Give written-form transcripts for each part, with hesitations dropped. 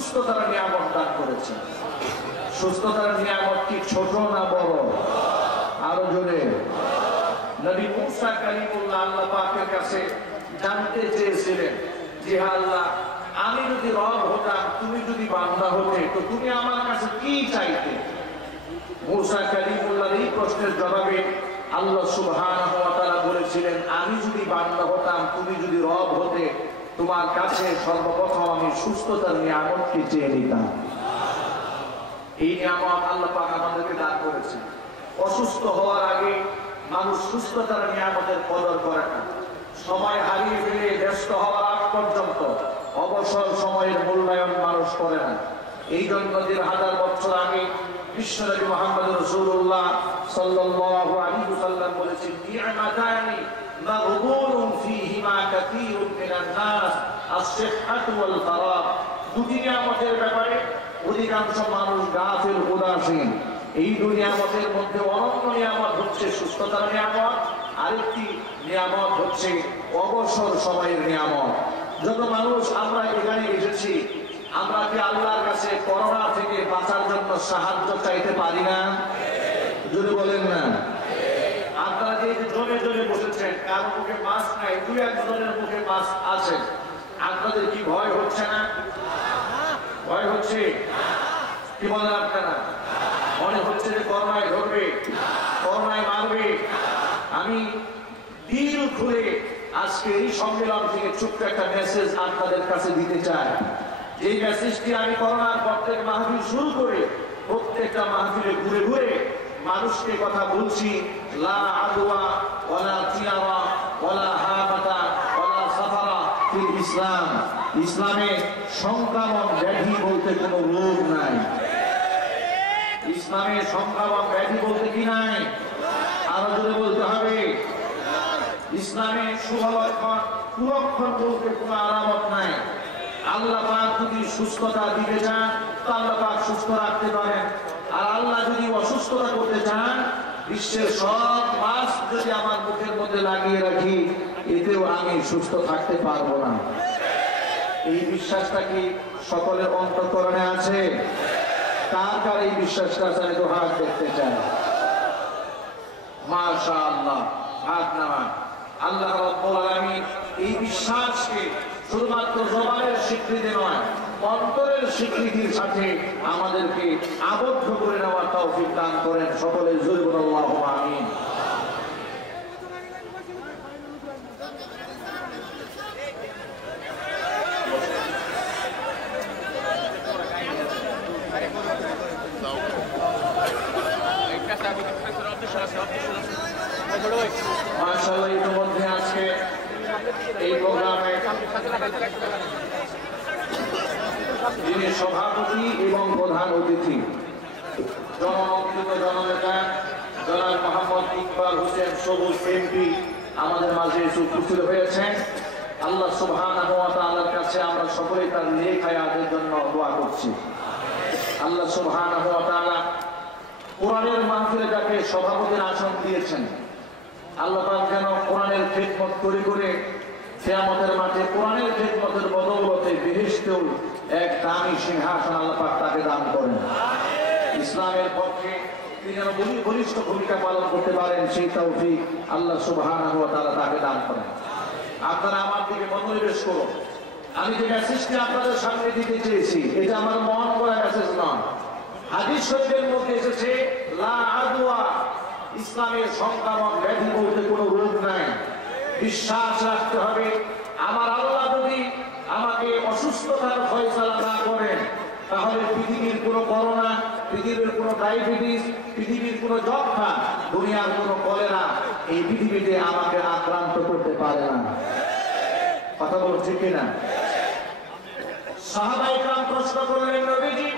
সুস্থতার নিয়ামত দান করেছেন। সুস্থতার নিয়ামত কি ছোট না বড়? আরো জোরে। নবী মুসা কালিমুল্লাহ আল্লাহ পাকের কাছে জানতে চেয়েছিলেন যে আল্লাহ, আমি যদি রব হতাম, তুমি যদি বান্দা হতে, তো তুমি আমার কাছে কি চাইতে? মুসা কালিমুল্লাহর এই প্রশ্নের জবাবে আল্লাহ সুবহানাহু ওয়া তাআলা বলেছিলেন, আমি যদি বান্দা হতাম, তুমি যদি রব হতে, তোমার কাছে সর্বপ্রথম আমি সুস্থতার নিয়ামতকে চেয়ে নিতাম। এই নিয়ামত আল্লাহ পাক আমাদেরকে দান করেছেন। অসুস্থ হওয়ার আগে মানুষ সুস্থতার নিয়ামতের কদর করে না। সময় হারিয়ে ফেলে ব্যস্ত হওয়ার আগ পর্যন্ত অবসর সময়ের মূল্যায়ন মানুষ করে না। এই জন্য 1000 বছর আগে বিশ্বনবী মুহাম্মদ রাসূলুল্লাহ সাল্লাল্লাহু আলাইহি ওয়াসাল্লাম বলেছেন, নি'মাতানি মাগবুনুন ফীহিমা কাসীরুন মিনান নাস, আস-সিহহাতু ওয়াল ফারাগ। দুটি নিয়ামতের ব্যাপারে অধিকাংশ মানুষ গাফিল, উদাসীন। এই দুই নিয়ামতের মধ্যে অনন্য নিয়ামত হচ্ছে সুস্থতার নিয়ামত, আরেকটি নিয়ামত হচ্ছে অবসর সময়ের নিয়ামত। যত মানুষ আমরা এখানে এসেছি, আমরা কি আল্লাহর কাছে করোনা থেকে বাঁচার জন্য সাহায্য চাইতে পারি না? যদি বলেন না। আপনারা যে জনে জনে বসেছেন, কারো মুখে মাস্ক নাই, 2-1 মুখে মাস্ক আছে, আপনাদের কি ভয় হচ্ছে না? ভয় হচ্ছে? কি বলেন আপনারা? মনে হচ্ছে যে করোনায় ধরবে, করোনায় মারবে। আমি দিল খুলে আজকে এই সম্মেলন থেকে ছোট্ট একটা মেসেজ আপনাদের কাছে দিতে চাই। এই মেসেজটি আমি করোনার প্রত্যেক মাহফিল শুরু করে প্রত্যেকটা মাহফিলে ঘুরে ঘুরে মানুষকে কথা বলছি, লা আদওয়া ওয়ালা তিয়ারা ওয়ালা হামাতা ওয়ালা সাফারা ফিল ইসলাম। ইসলামে সংক্রামক ব্যাধি বলতে কোনো রোগ নাই। ইসলামে সংক্রামক ব্যাধি বলতে কি নাই? আরো জোরে বলতে হবে। ইসলামে শুভ লক্ষণ, কুলক্ষণ বলতে কোনো আলামত নাই। আল্লাহ পাক যদি সুস্থতা দিতে চান, তো আল্লাহ পাক সুস্থ রাখতে পারেন। আর আল্লাহ যদি অসুস্থতা করতে চান, বিশ্বের সব মাছ যদি আমার মুখের মধ্যে লাগিয়ে রাখি, এতেও আমি সুস্থ থাকতে পারবো না। এই বিশ্বাসটা কি সকলের অন্তঃকরণে আছে? কার কার এই বিশ্বাসটা আছে? আমি তো হাত দেখতে চাই। মাশাআল্লাহ, হাত নামান। আল্লাহ রাব্বুল আলামিন এই বিশ্বাসকে শুধুমাত্র জবানের স্বীকৃতি নয়, অন্তরের স্বীকৃতির সাথে আমাদেরকে আবদ্ধ করে নেওয়ার তৌফিক দান করেন। সকলে জোরে বলুন আল্লাহুম্মা আমিন। মাশাআল্লাহ, ইতিমধ্যে আজকে এই প্রোগ্রামে যিনি সভাপতি এবং প্রধান অতিথি, জনপ্রিয় জননেতা জনাব মোহাম্মদ ইকবাল হোসেন সবুজ এমপি আমাদের মাঝে এসে উপস্থিত হয়েছেন। আল্লাহ সুবহানাহু ওয়া তাআলার কাছে আমরা সকলেই তার নেক হায়াতের জন্য দোয়া করছি। আল্লাহ সুবহানাহু ওয়া তাআলা কোরআনের মাহফিলে যাকে সভাপতির আসন দিয়েছেন, আল্লাহ পাক যেন কোরআনের খিদমত করে করে কিয়ামতের মাঠে কোরআনের খিদমতের বদৌলতে বেহেশতেও এক দামি সিংহাসন আল্লাহ পাক তাকে দান করেন। ইসলামের পক্ষে তিনি যেন বলিষ্ঠ ভূমিকা পালন করতে পারেন, সেই তৌফিক আল্লাহ সুবহানাহু ওয়া তাআলা তাকে দান করেন। আপনারা আমার দিকে মনোনিবেশ করুন। আমি যে মেসেজটি আপনাদের সামনে দিতে চেয়েছি, এটা আমার মন করা মেসেজ নয়। হাদিস শরীফের মধ্যে এসেছে, লা আদওয়া, ইসলামের সংক্রামক ব্যাধি বলতে কোনো রোগ নাই। বিশ্বাস রাখতে হবে, আমার আল্লাহ যদি আমাকে অসুস্থতার ফয়সালা না করেন, তাহলে পৃথিবীর কোনো করোনা, পৃথিবীর কোনো ডায়াবেটিস, পৃথিবীর কোনো যক্ষ্মা, দুনিয়ার কোনো কলেরা এই পৃথিবীতে আমাকে আক্রান্ত করতে পারে না। কথা বলছি কিনা? সাহাবায়ে কেরাম প্রশ্ন করলেন, নবীজি,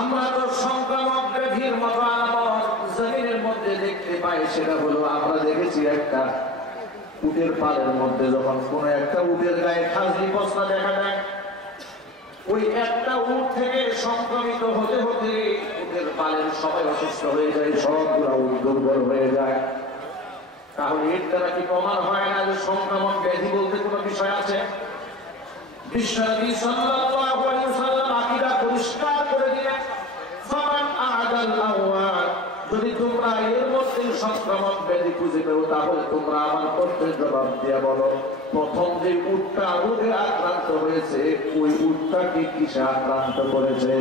আমরা তো সংক্রামক ব্যাধির মতো আলামত জমিনের মধ্যে দেখতে পাই, সেটা হলো আমরা দেখেছি একটা উটের পালের মধ্যে যখন কোন একটা উটের গায়ে খাসি বস্তা দেখা যায়, ওই একটা উট থেকে সংক্রমিত হতে হতে উটের পালের সবাই অসুস্থ হয়ে যায়, সবগুলা উট দুর্বল হয়ে যায়। তাহলে এর দ্বারা কি প্রমাণ হয় না যে সংক্রামক ব্যাধি বলতে কোনো বিষয় আছে? বিশ্বনবী সাল্লাল্লাহু সংক্রামক ব্যাধি খুঁজে পেও, তাহলে তোমরা আমার প্রশ্নের জবাব দিয়ে বলো, প্রথম যে উটটা রোগে আক্রান্ত হয়েছে ওই উটটাকে কিসে আক্রান্ত করেছে?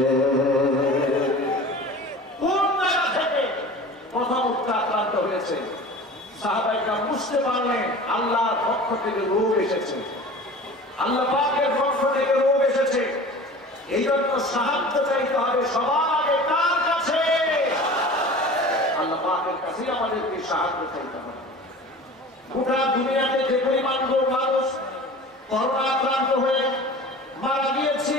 কোন জায়গা থেকে প্রথম উটটা আক্রান্ত হয়েছে? সাহাবাইরা বুঝতে পারলেন আল্লাহর পক্ষ থেকে রোগ এসেছে, আল্লাহ পাকের পক্ষ থেকে রোগ এসেছে। এই জন্য সাহায্য চাইতে হবে সবার আগে কার কাছে? আল্লাহ পাকের কাছে আমাদেরকে সাহায্য চাইতে হবে। গোটা দুনিয়াতে যে পরিমাণ মানুষ করোনা আক্রান্ত হয়ে মারা গিয়েছে,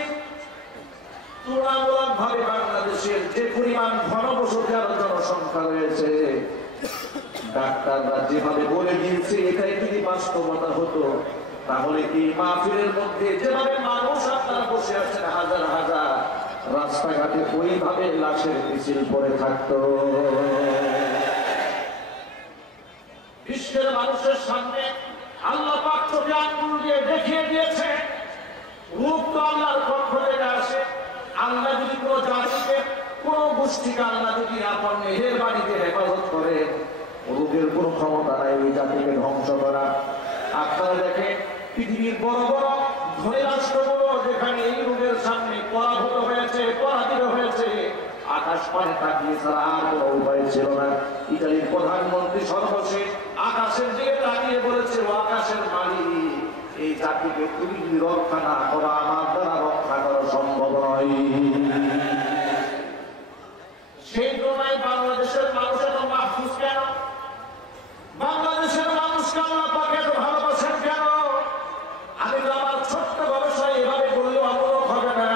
তুলনামূলকভাবে বাংলাদেশের যে পরিমাণ ঘনবসতি আর জনসংখ্যা রয়েছে, ডাক্তাররা যেভাবে বলে দিয়েছে এটাই যদি বাস্তবতা হতো, তাহলে এই মাহফিলের মধ্যে যেভাবে মানুষ আপনারা বসে আছেন হাজার হাজার, রাস্তাঘাটে ওইভাবে লাশের মিছিল পড়ে থাকতো। বিশ্বের মানুষের সামনে আল্লাহ পাক চোখে আঙ্গুল দিয়ে দেখিয়ে দিয়েছে রূপ তো আল্লাহর পক্ষ থেকে আসে। আল্লাহ যদি কোনো জাতিকে, কোনো গোষ্ঠীকে আল্লাহ যদি আপনার মেহের বাড়িতে হেফাজত করে, রোগের কোনো ক্ষমতা নাই ওই জাতিকে ধ্বংস করা। আপনারা দেখেন পৃথিবীর বড় বড় ধনী রাষ্ট্রগুলো যেখানে এই রোগের সামনে পরাভূত হয়েছে, পরাজিত হয়েছে, আকাশ পানে তাকিয়ে ছাড়া আর কোনো উপায় ছিল না। ইতালির প্রধানমন্ত্রী সর্বশেষ আকাশের দিকে তাকিয়ে বলেছে, ও আকাশের মালিক, এই জাতিকে তুমি রক্ষা না করা আমার দ্বারা রক্ষা করা সম্ভব নয়। সেই তুলনায় বাংলাদেশের মানুষ এত মাহফুজ কেন? বাংলাদেশের মানুষকে আল্লাহ পাক এত ভালোবাসেন কেন? আমি তো আমার ছোট্ট ব্যবসায় এভাবে বললেও আমূলক হবে না।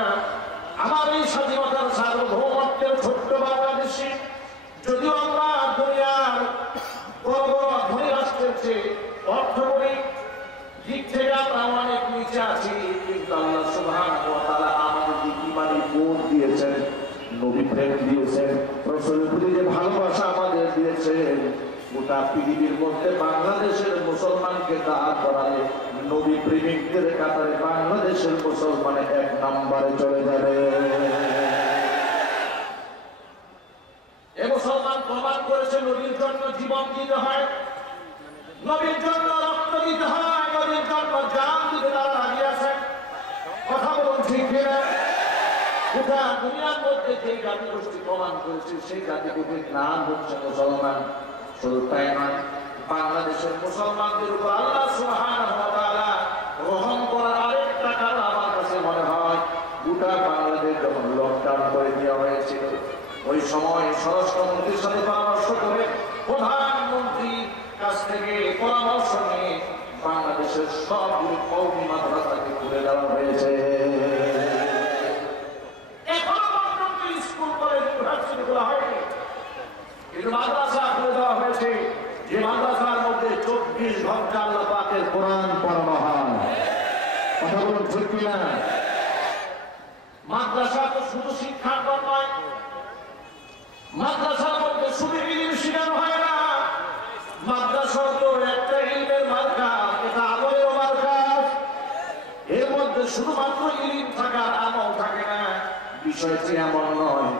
আমার এই স্বাধীনতার সার্বভৌমত্বের ছোট্ট বাংলাদেশী, যদিও আমরা দুনিয়ার বড় বড় ধনী রাষ্ট্রের চেয়ে অর্থনৈতিক দিক থেকে আমরা অনেক নিচে আছি, কিন্তু আল্লাহ সুবহানাহু ওয়া তাআলা আমাদের ঈমানি বোধ দিয়েছেন, নবী প্রেম দিয়েছেন, রাসূলের প্রতি যে ভালোবাসা আমাদের দিয়েছেন, গোটা পৃথিবীর মধ্যে বাংলাদেশের মুসলমানকে দাঁড় করালে নবী প্রেমিকদের কাতারে বাংলাদেশের মুসলমান এক নম্বরে চলে যাবে। এ মুসলমান প্রমাণ করেছে নবীর জন্য জীবন দিতে হয়, নবীর জন্য রক্ত দিতে হয়, নবীর জন্য জান দিতে তারা রাজি আছে। কথা বলুন ঠিক কিনা? গোটা দুনিয়ার মধ্যে যে জাতি গোষ্ঠী প্রমাণ করেছে সেই জাতি গোষ্ঠীর নাম হচ্ছে মুসলমান। শুধু তাই নয়, বাংলাদেশের মুসলমানদের উপর আল্লাহ সুবহানাহু ওয়া তাআলা রহম করার আরেকটা কারণ আমার কাছে মনে হয়, গোটা বাংলাদেশ যখন লকডাউন করে দেওয়া হয়েছিল, ওই সময় স্বরাষ্ট্রমন্ত্রীর সাথে পরামর্শ করে প্রধানমন্ত্রীর কাছ থেকে পরামর্শ নিয়ে বাংলাদেশের সবগুলো কওমি মাদ্রাসাকে খুলে দেওয়া হয়েছে। এখনো পর্যন্ত স্কুল কলেজ ইউনিভার্সিটি খোলা হয়নি, কিন্তু মাদ্রাসা খুলে দেওয়া হয়েছে, যে মাদ্রাসার মধ্যে 24 ঘন্টা আল্লাহ পাকের কোরআন পড়ানো হয়। কথা বলুন ঠিক কিনা? মাদ্রাসা তো শুধু শিক্ষাঙ্গন নয়, মাদ্রাসার মধ্যে শুধু ইলম শেখানো হয় না, মাদ্রাসা তো একটা ইলমের মার্কাজ, এটা আমলের মার্কাজ। এর মধ্যে শুধুমাত্র ইলম থাকার আমল থাকে না, বিষয়টি এমন নয়।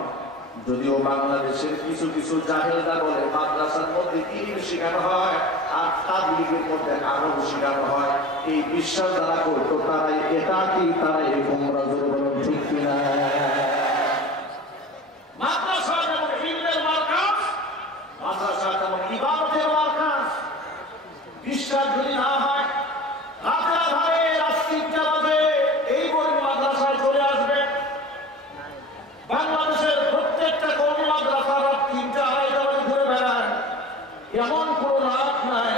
যদিও বাংলাদেশের কিছু কিছু জাহেলরা বলে মাদ্রাসার মধ্যে ইলম শেখানো হয় আর তাবলীগের মধ্যে আমল শেখানো হয়, এই বিশ্বাস যারা করতো তারাই এটা কি তারাই গোমরা, জোরে বলুন ঠিক কিনা? মাদ্রাসা যেমন ইলমের মার্কাজ, মাদ্রাসা যেমন ইবাদতের মার্কাজ। বিশ্বাস যদি না হয়, রাতের আধারে রাত্রি 3টা বাজে এই বই মাদ্রাসায় চলে আসবে। বাংলাদেশের প্রত্যেকটা কওমি মাদ্রাসা রাত 3টা 2:30 বাজে ঘুরে বেড়ায়, এমন কোন রাত নাই,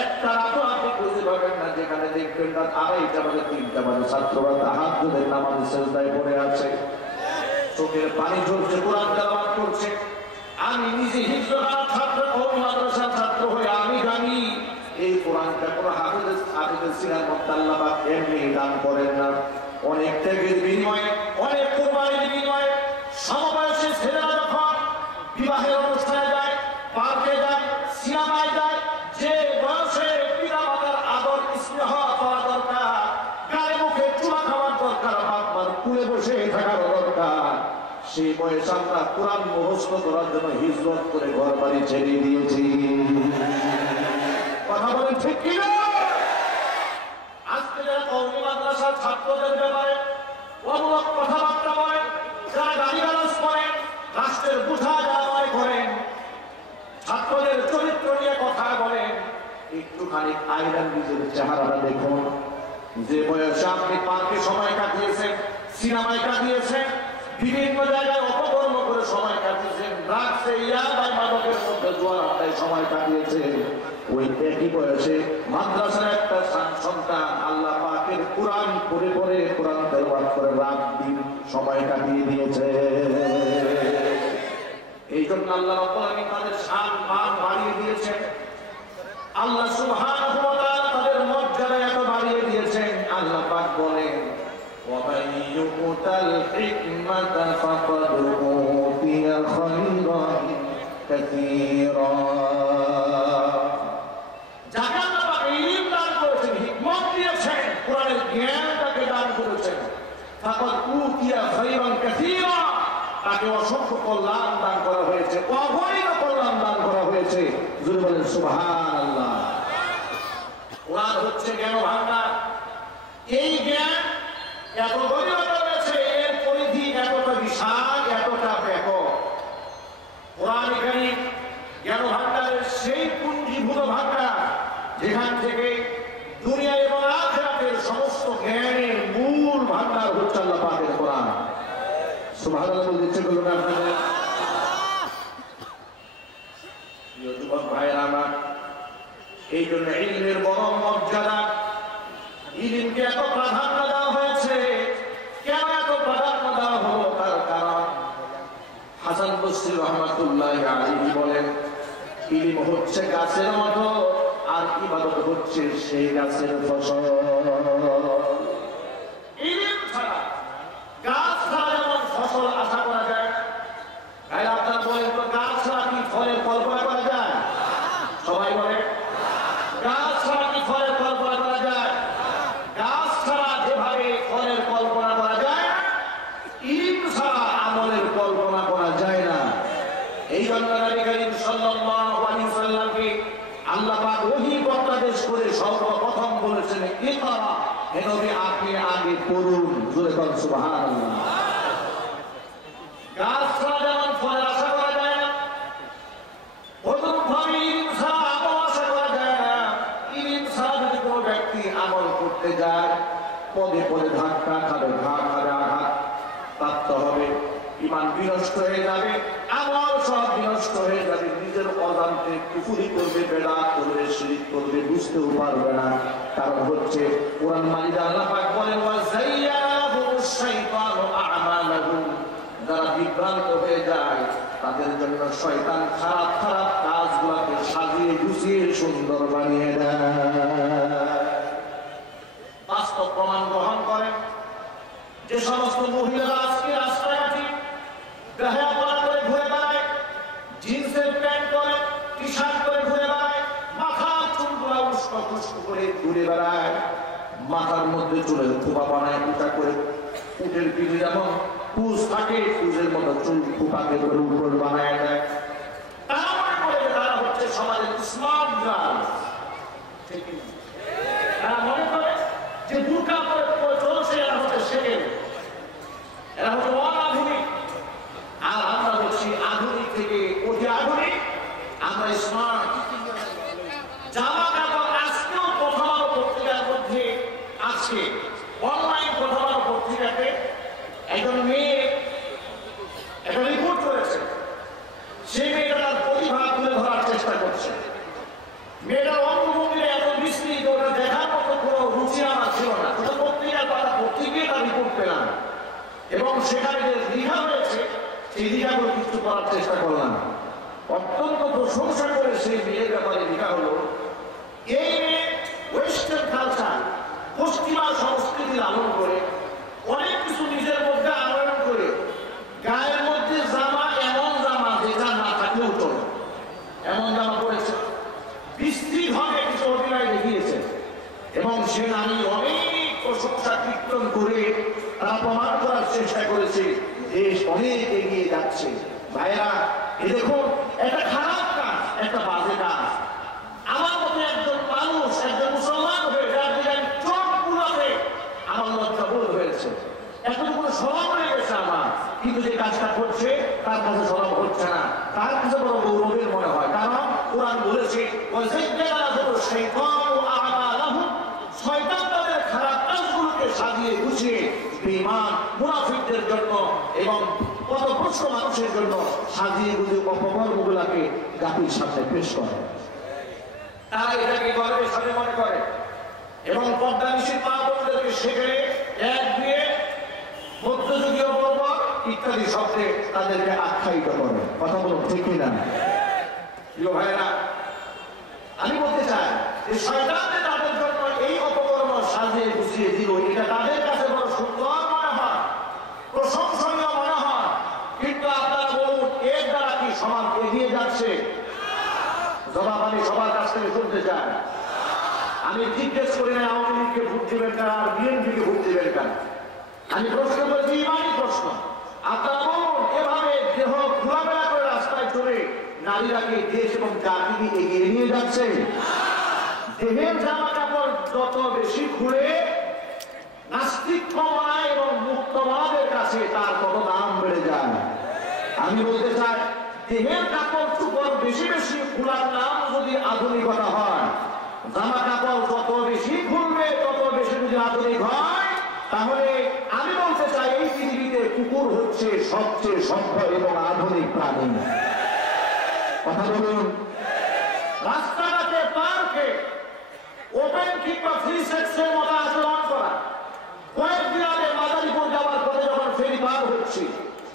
একটা রাতও আপনি খুঁজে পাবেন না যেখানে দেখবেন রাত 2:30 বাজে 3টা বাজে ছাত্ররা তাহাজ্জুদের নামাজে সিজদায় পড়ে আছে, চোখের পানি ঝরছে, কোরআন তেলাওয়াত করছে। আমি নিজে হিফজখানার ছাত্র, কওমি মাদ্রাসার ছাত্র হয়ে আমি জানি এই কোরআনটা কোনো হাফেজের সিরাত মুতাল্লাহ বা এমনি দান করেন না, অনেক ত্যাগের বিনিময়ে, অনেক কোরবানির বিনিময়ে। সমবয়সী ছেলেরা যখন বিবাহের অনুষ্ঠানে যায়, পার্কে যায়, সিনেমায় যায়, যে বয়সে পিতা মাতার আদর স্নেহ পাওয়া দরকার, গায়ে মুখে চুমা খাওয়ার দরকার, বাপ মার কুলে বসে থাকার দরকার, সেই বয়সে আমরা কোরআন মুখস্থ করার জন্য হিজরত করে ঘর বাড়ি ছেড়ে দিয়েছি। কথা বলেন ঠিক কিনা? আজকে যারা কওমি মাদ্রাসার ছাত্রদের ব্যাপারে অমূলক কথাবার্তা বলেন, যারা গালিগালাজ করেন, রাষ্ট্রের বোঝা যাওয়া করেন, ছাত্রদের চরিত্র নিয়ে কথা বলেন, একটুখানি আয়নার নিজের চেহারাটা দেখুন। যে বয়সে আপনি পার্কে সময় কাটিয়েছেন, সিনেমায় কাটিয়েছেন, বিভিন্ন জায়গায় অপকর্ম করে সময় কাটিয়েছেন, ড্রাগসে ইয়াবাই মাদকের মধ্যে জোয়ার আড্ডায় সময় কাটিয়েছেন, ওই একই বয়সে মাদ্রাসার একটা সন্তান আল্লাহ পাকের কোরআন পড়ে পড়ে কোরআন তেলাওয়াত করে রাত দিন সময় কাটিয়ে দিয়েছে। এই জন্য আল্লাহ রাব্বুল আলামিন তাদের শান মান বাড়িয়ে দিয়েছেন। আল্লাহ সুবহানাহু ওয়া তাআলা তাদের মর্যাদা এত বাড়িয়ে দিয়েছেন। আল্লাহ পাক বলেন, ওয়া মান ইউতাল হিকমাতা ফাকাদ উতিয়া খায়রান কাসীরা। যাকে আল্লাহ ইলম দান করেছেন, হিকমত দিয়েছেন, কোরআনের জ্ঞান তাকে দান করেছেন, ফাকাদ উতিয়া খায়রান কাসীরা, তাকে অসংখ্য কল্যাণ দান করা হয়েছে, অগণিত কল্যাণ দান করা হয়েছে। জোরে বলেন সুবহানাল্লাহ। কোরআন হচ্ছে জ্ঞান ভান্ডার। এই জ্ঞান এত গভীরতা রয়েছে, এর পরিধি এতটা বিশাল, এতটা ব্যাপক। কোরআন এখানে জ্ঞান ভান্ডারের সেই পুঞ্জীভূত ভান্ডার যেখান থেকে দুনিয়া এবং আখিরাতের সমস্ত জ্ঞানের মূল ভান্ডার হচ্ছে আল্লাহ পাকের কোরআন। সুবহানাল্লাহ বলতে ইচ্ছে করলো না আপনাদের? প্রিয় যুবক ভাইয়েরা আমার, এই জন্য ইলমের বড় মর্যাদা। ইলমকে এত প্রাধান্য দেওয়া হয়েছে। কেন এত প্রাধান্য দেওয়া হলো? তার কারণ হাসান বসরি রাহমাতুল্লাহি আলাইহি বলেন, ইলম হচ্ছে গাছের মতো, আর ইবাদত হচ্ছে সেই গাছের ফসল। ইলম ছাড়া গাছ ছাড়া যেমন ফসল আশা করা যায়, তাই আপনারা বলেন তো, গাছ ছাড়া কি ফলের কল্পনা করা যায়? সবাই বলে, গাছ ছাড়া কি ফলের কল্পনা করা যায়? গাছ ছাড়া যেভাবে ফলের কল্পনা করা যায়, ইলম ছাড়া আমলের কল্পনা করা যায় না। এই জন্য নবী করিম সাল্লাল্লাহু আলাইহি ওয়াসাল্লামকে আল্লাহ পাক ওহী প্রকাশ করে সর্বপ্রথম বলেছেন, ইকরা, হে নবী আপনি আগে পড়ুন। জোরে বলুন সুবহানাল্লাহ। গাছ ছাড়া যেমন ফলের আশা করা যায় না, অনুরূপভাবে ইলম ছাড়া আমল আশা করা যায় না। ইলম ছাড়া যদি কোনো ব্যক্তি আমল করতে যায়, পদে পদে ধাক্কা খাবে, ঘা খাবে, আঘাত প্রাপ্ত হবে, ঈমান বিনষ্ট হয়ে যাবে, আমল সব বিনষ্ট হয়ে যাবে, নিজের অজান্তে কুফরি করবে, বেদাত করবে, শিরক করবে, বুঝতেও পারবে না। কারণ হচ্ছে কোরআন মাজিদে আল্লাহ পাক বলেন, ওয়া যায়্যানাহুমুশ শাইতানু আ'মালাহুম, যারা বিভ্রান্ত হয়ে যায় তাদের জন্য শয়তান খারাপ খারাপ কাজগুলোকে সাজিয়ে গুছিয়ে সুন্দর বানিয়ে দেয়। বাস্তব প্রমাণ গ্রহণ করেন যে সমস্ত মহিলারা আজকে রাস্তাঘাটে বেহায়া পরা করে ঘুরে বেড়ায়, জিন্সের প্যান্ট পরে, টি শার্ট পরে ঘুরে বেড়ায়, মাথার চুলগুলা উস্কো খুস্কো করে ঘুরে বেড়ায়, মাথার মধ্যে চুলের খোপা বানায়, উঁচা করে উটের পিঠে যেমন পুষ থাকে, পুষের মতো চুল খোপাকে করে উপর বানায় দেয়। তারপরে তারা হচ্ছে সমাজের স্মার্ট গার্ল। তারা মনে করে যে বুরকা পরে চলছে, এরা হচ্ছে সেকেন্ড, এরা হচ্ছে অনাধুনিক। আর আমরা হচ্ছি আধুনিক থেকে অতি আধুনিক, আমরা স্মার্ট। জামা কাপড় আজকেও প্রথম আলো পত্রিকার মধ্যে আছে, অনলাইন প্রথম আলো পত্রিকাতে একজন মেয়ে একটা রিপোর্ট করেছে। সেই মেয়েটা তার প্রতিভা তুলে ধরার চেষ্টা করছে। মেয়েটার অঙ্গভঙ্গিটা এত বিস্তৃত, ওটা দেখার মতো কোনো রুচি আমার ছিল না। পত্রিকায় তার রিপোর্ট পেলাম এবং সেখানে যে লেখা হয়েছে সেই লেখাগুলো কিছু করার চেষ্টা করলাম। অত্যন্ত প্রশংসা করে সেই মেয়ের ব্যাপারে লেখা হলো, এই মেয়ে ওয়েস্টার্ন কালচার, পশ্চিমা সংস্কৃতি লালন করে অনেক কিছু নিজের মধ্যে আনয়ন করে গায়ের মধ্যে জামা, এমন জামা যেটা না থাকলেও চলে, এমন জামা পড়েছে, বিস্তৃতভাবে কিছু অভিনয় দেখিয়েছে এবং সে নারী অনেক প্রশংসা কীর্তন করে তারা প্রমাণ করার চেষ্টা করেছে দেশ অনেক এগিয়ে যাচ্ছে। ভাইরা, এই দেখুন, একটা খারাপ কাজ, একটা বাজে কাজ। আমার মতো একজন মানুষ, একজন মুসলমান হয়ে যার দিকে চোখ পুরাতে আমার লজ্জা বোধ হয়েছে, এতটুকু স্বভাব হয়ে গেছে আমার, কিন্তু যে কাজটা করছে তার কাছে স্বভাব হচ্ছে না, তার কাছে বড় গৌরবের মনে হয়। কারণ কোরআন বলেছে শয়তান তাদের খারাপ কাজগুলোকে সাজিয়ে গুছিয়ে বেঈমান মুনাফিকদের জন্য এবং পথভ্রষ্ট মানুষের জন্য সাজিয়ে গুছিয়ে অপকর্মগুলোকে জাতির সামনে পেশ করে। তারা এটাকে গর্বের সাথে মনে করে এবং পর্দানিশীল মা বোনদেরকে সেখানে এক দিয়ে মধ্যযুগীয় বর্বর ইত্যাদি শব্দে তাদেরকে আখ্যায়িত করে। কথা বলো ঠিক কিনা? প্রিয় ভাইরা, আমি বলতে চাই যে শয়তানকে তাদের জন্য এই অপকর্ম সাজিয়ে গুছিয়ে দিল, এটা তাদের কাছে বড় সুন্দর মনে হয়, প্রশংসনীয় মনে হয়। কিন্তু আপনারা বলুন, এর দ্বারা কি সমাজ এগিয়ে যাচ্ছে? জবাব আমি সবার কাছ থেকে শুনতে চাই। আমি জিজ্ঞেস করি না আওয়ামী লীগকে ভোট দিবেন কারা আর বিএনপিকে ভোট দিবেন কারা। আমি প্রশ্ন করেছি, ইমানি প্রশ্ন। আপনারা বলুন, এভাবে দেহ খোলামেলা করে রাস্তায় চলে নারীরা কি দেশ এবং জাতিকে এগিয়ে নিয়ে যাচ্ছে? দেহের জামা কাপড় যত বেশি খুলে নাস্তিকমনা এবং মুক্তবাদের কাছে তার তত দাম বেড়ে যায়। আমি বলতে চাই, দেহের কাপড় চুপড় বেশি বেশি খোলার নাম যদি আধুনিকতা হয়, জামা কাপড় যত বেশি খুলবে তত বেশি যদি আধুনিক হয়, তাহলে আমি বলতে চাই এই পৃথিবীতে কুকুর হচ্ছে সবচেয়ে সভ্য এবং আধুনিক প্রাণী। কথা বলুন। রাস্তাঘাটে পার্কে ওপেন কিংবা ফ্রি সেক্সের মতো আচরণ করা। কয়েকদিন আগে মাদারীপুর যাওয়ার পরে যখন ফেরি পার হচ্ছি,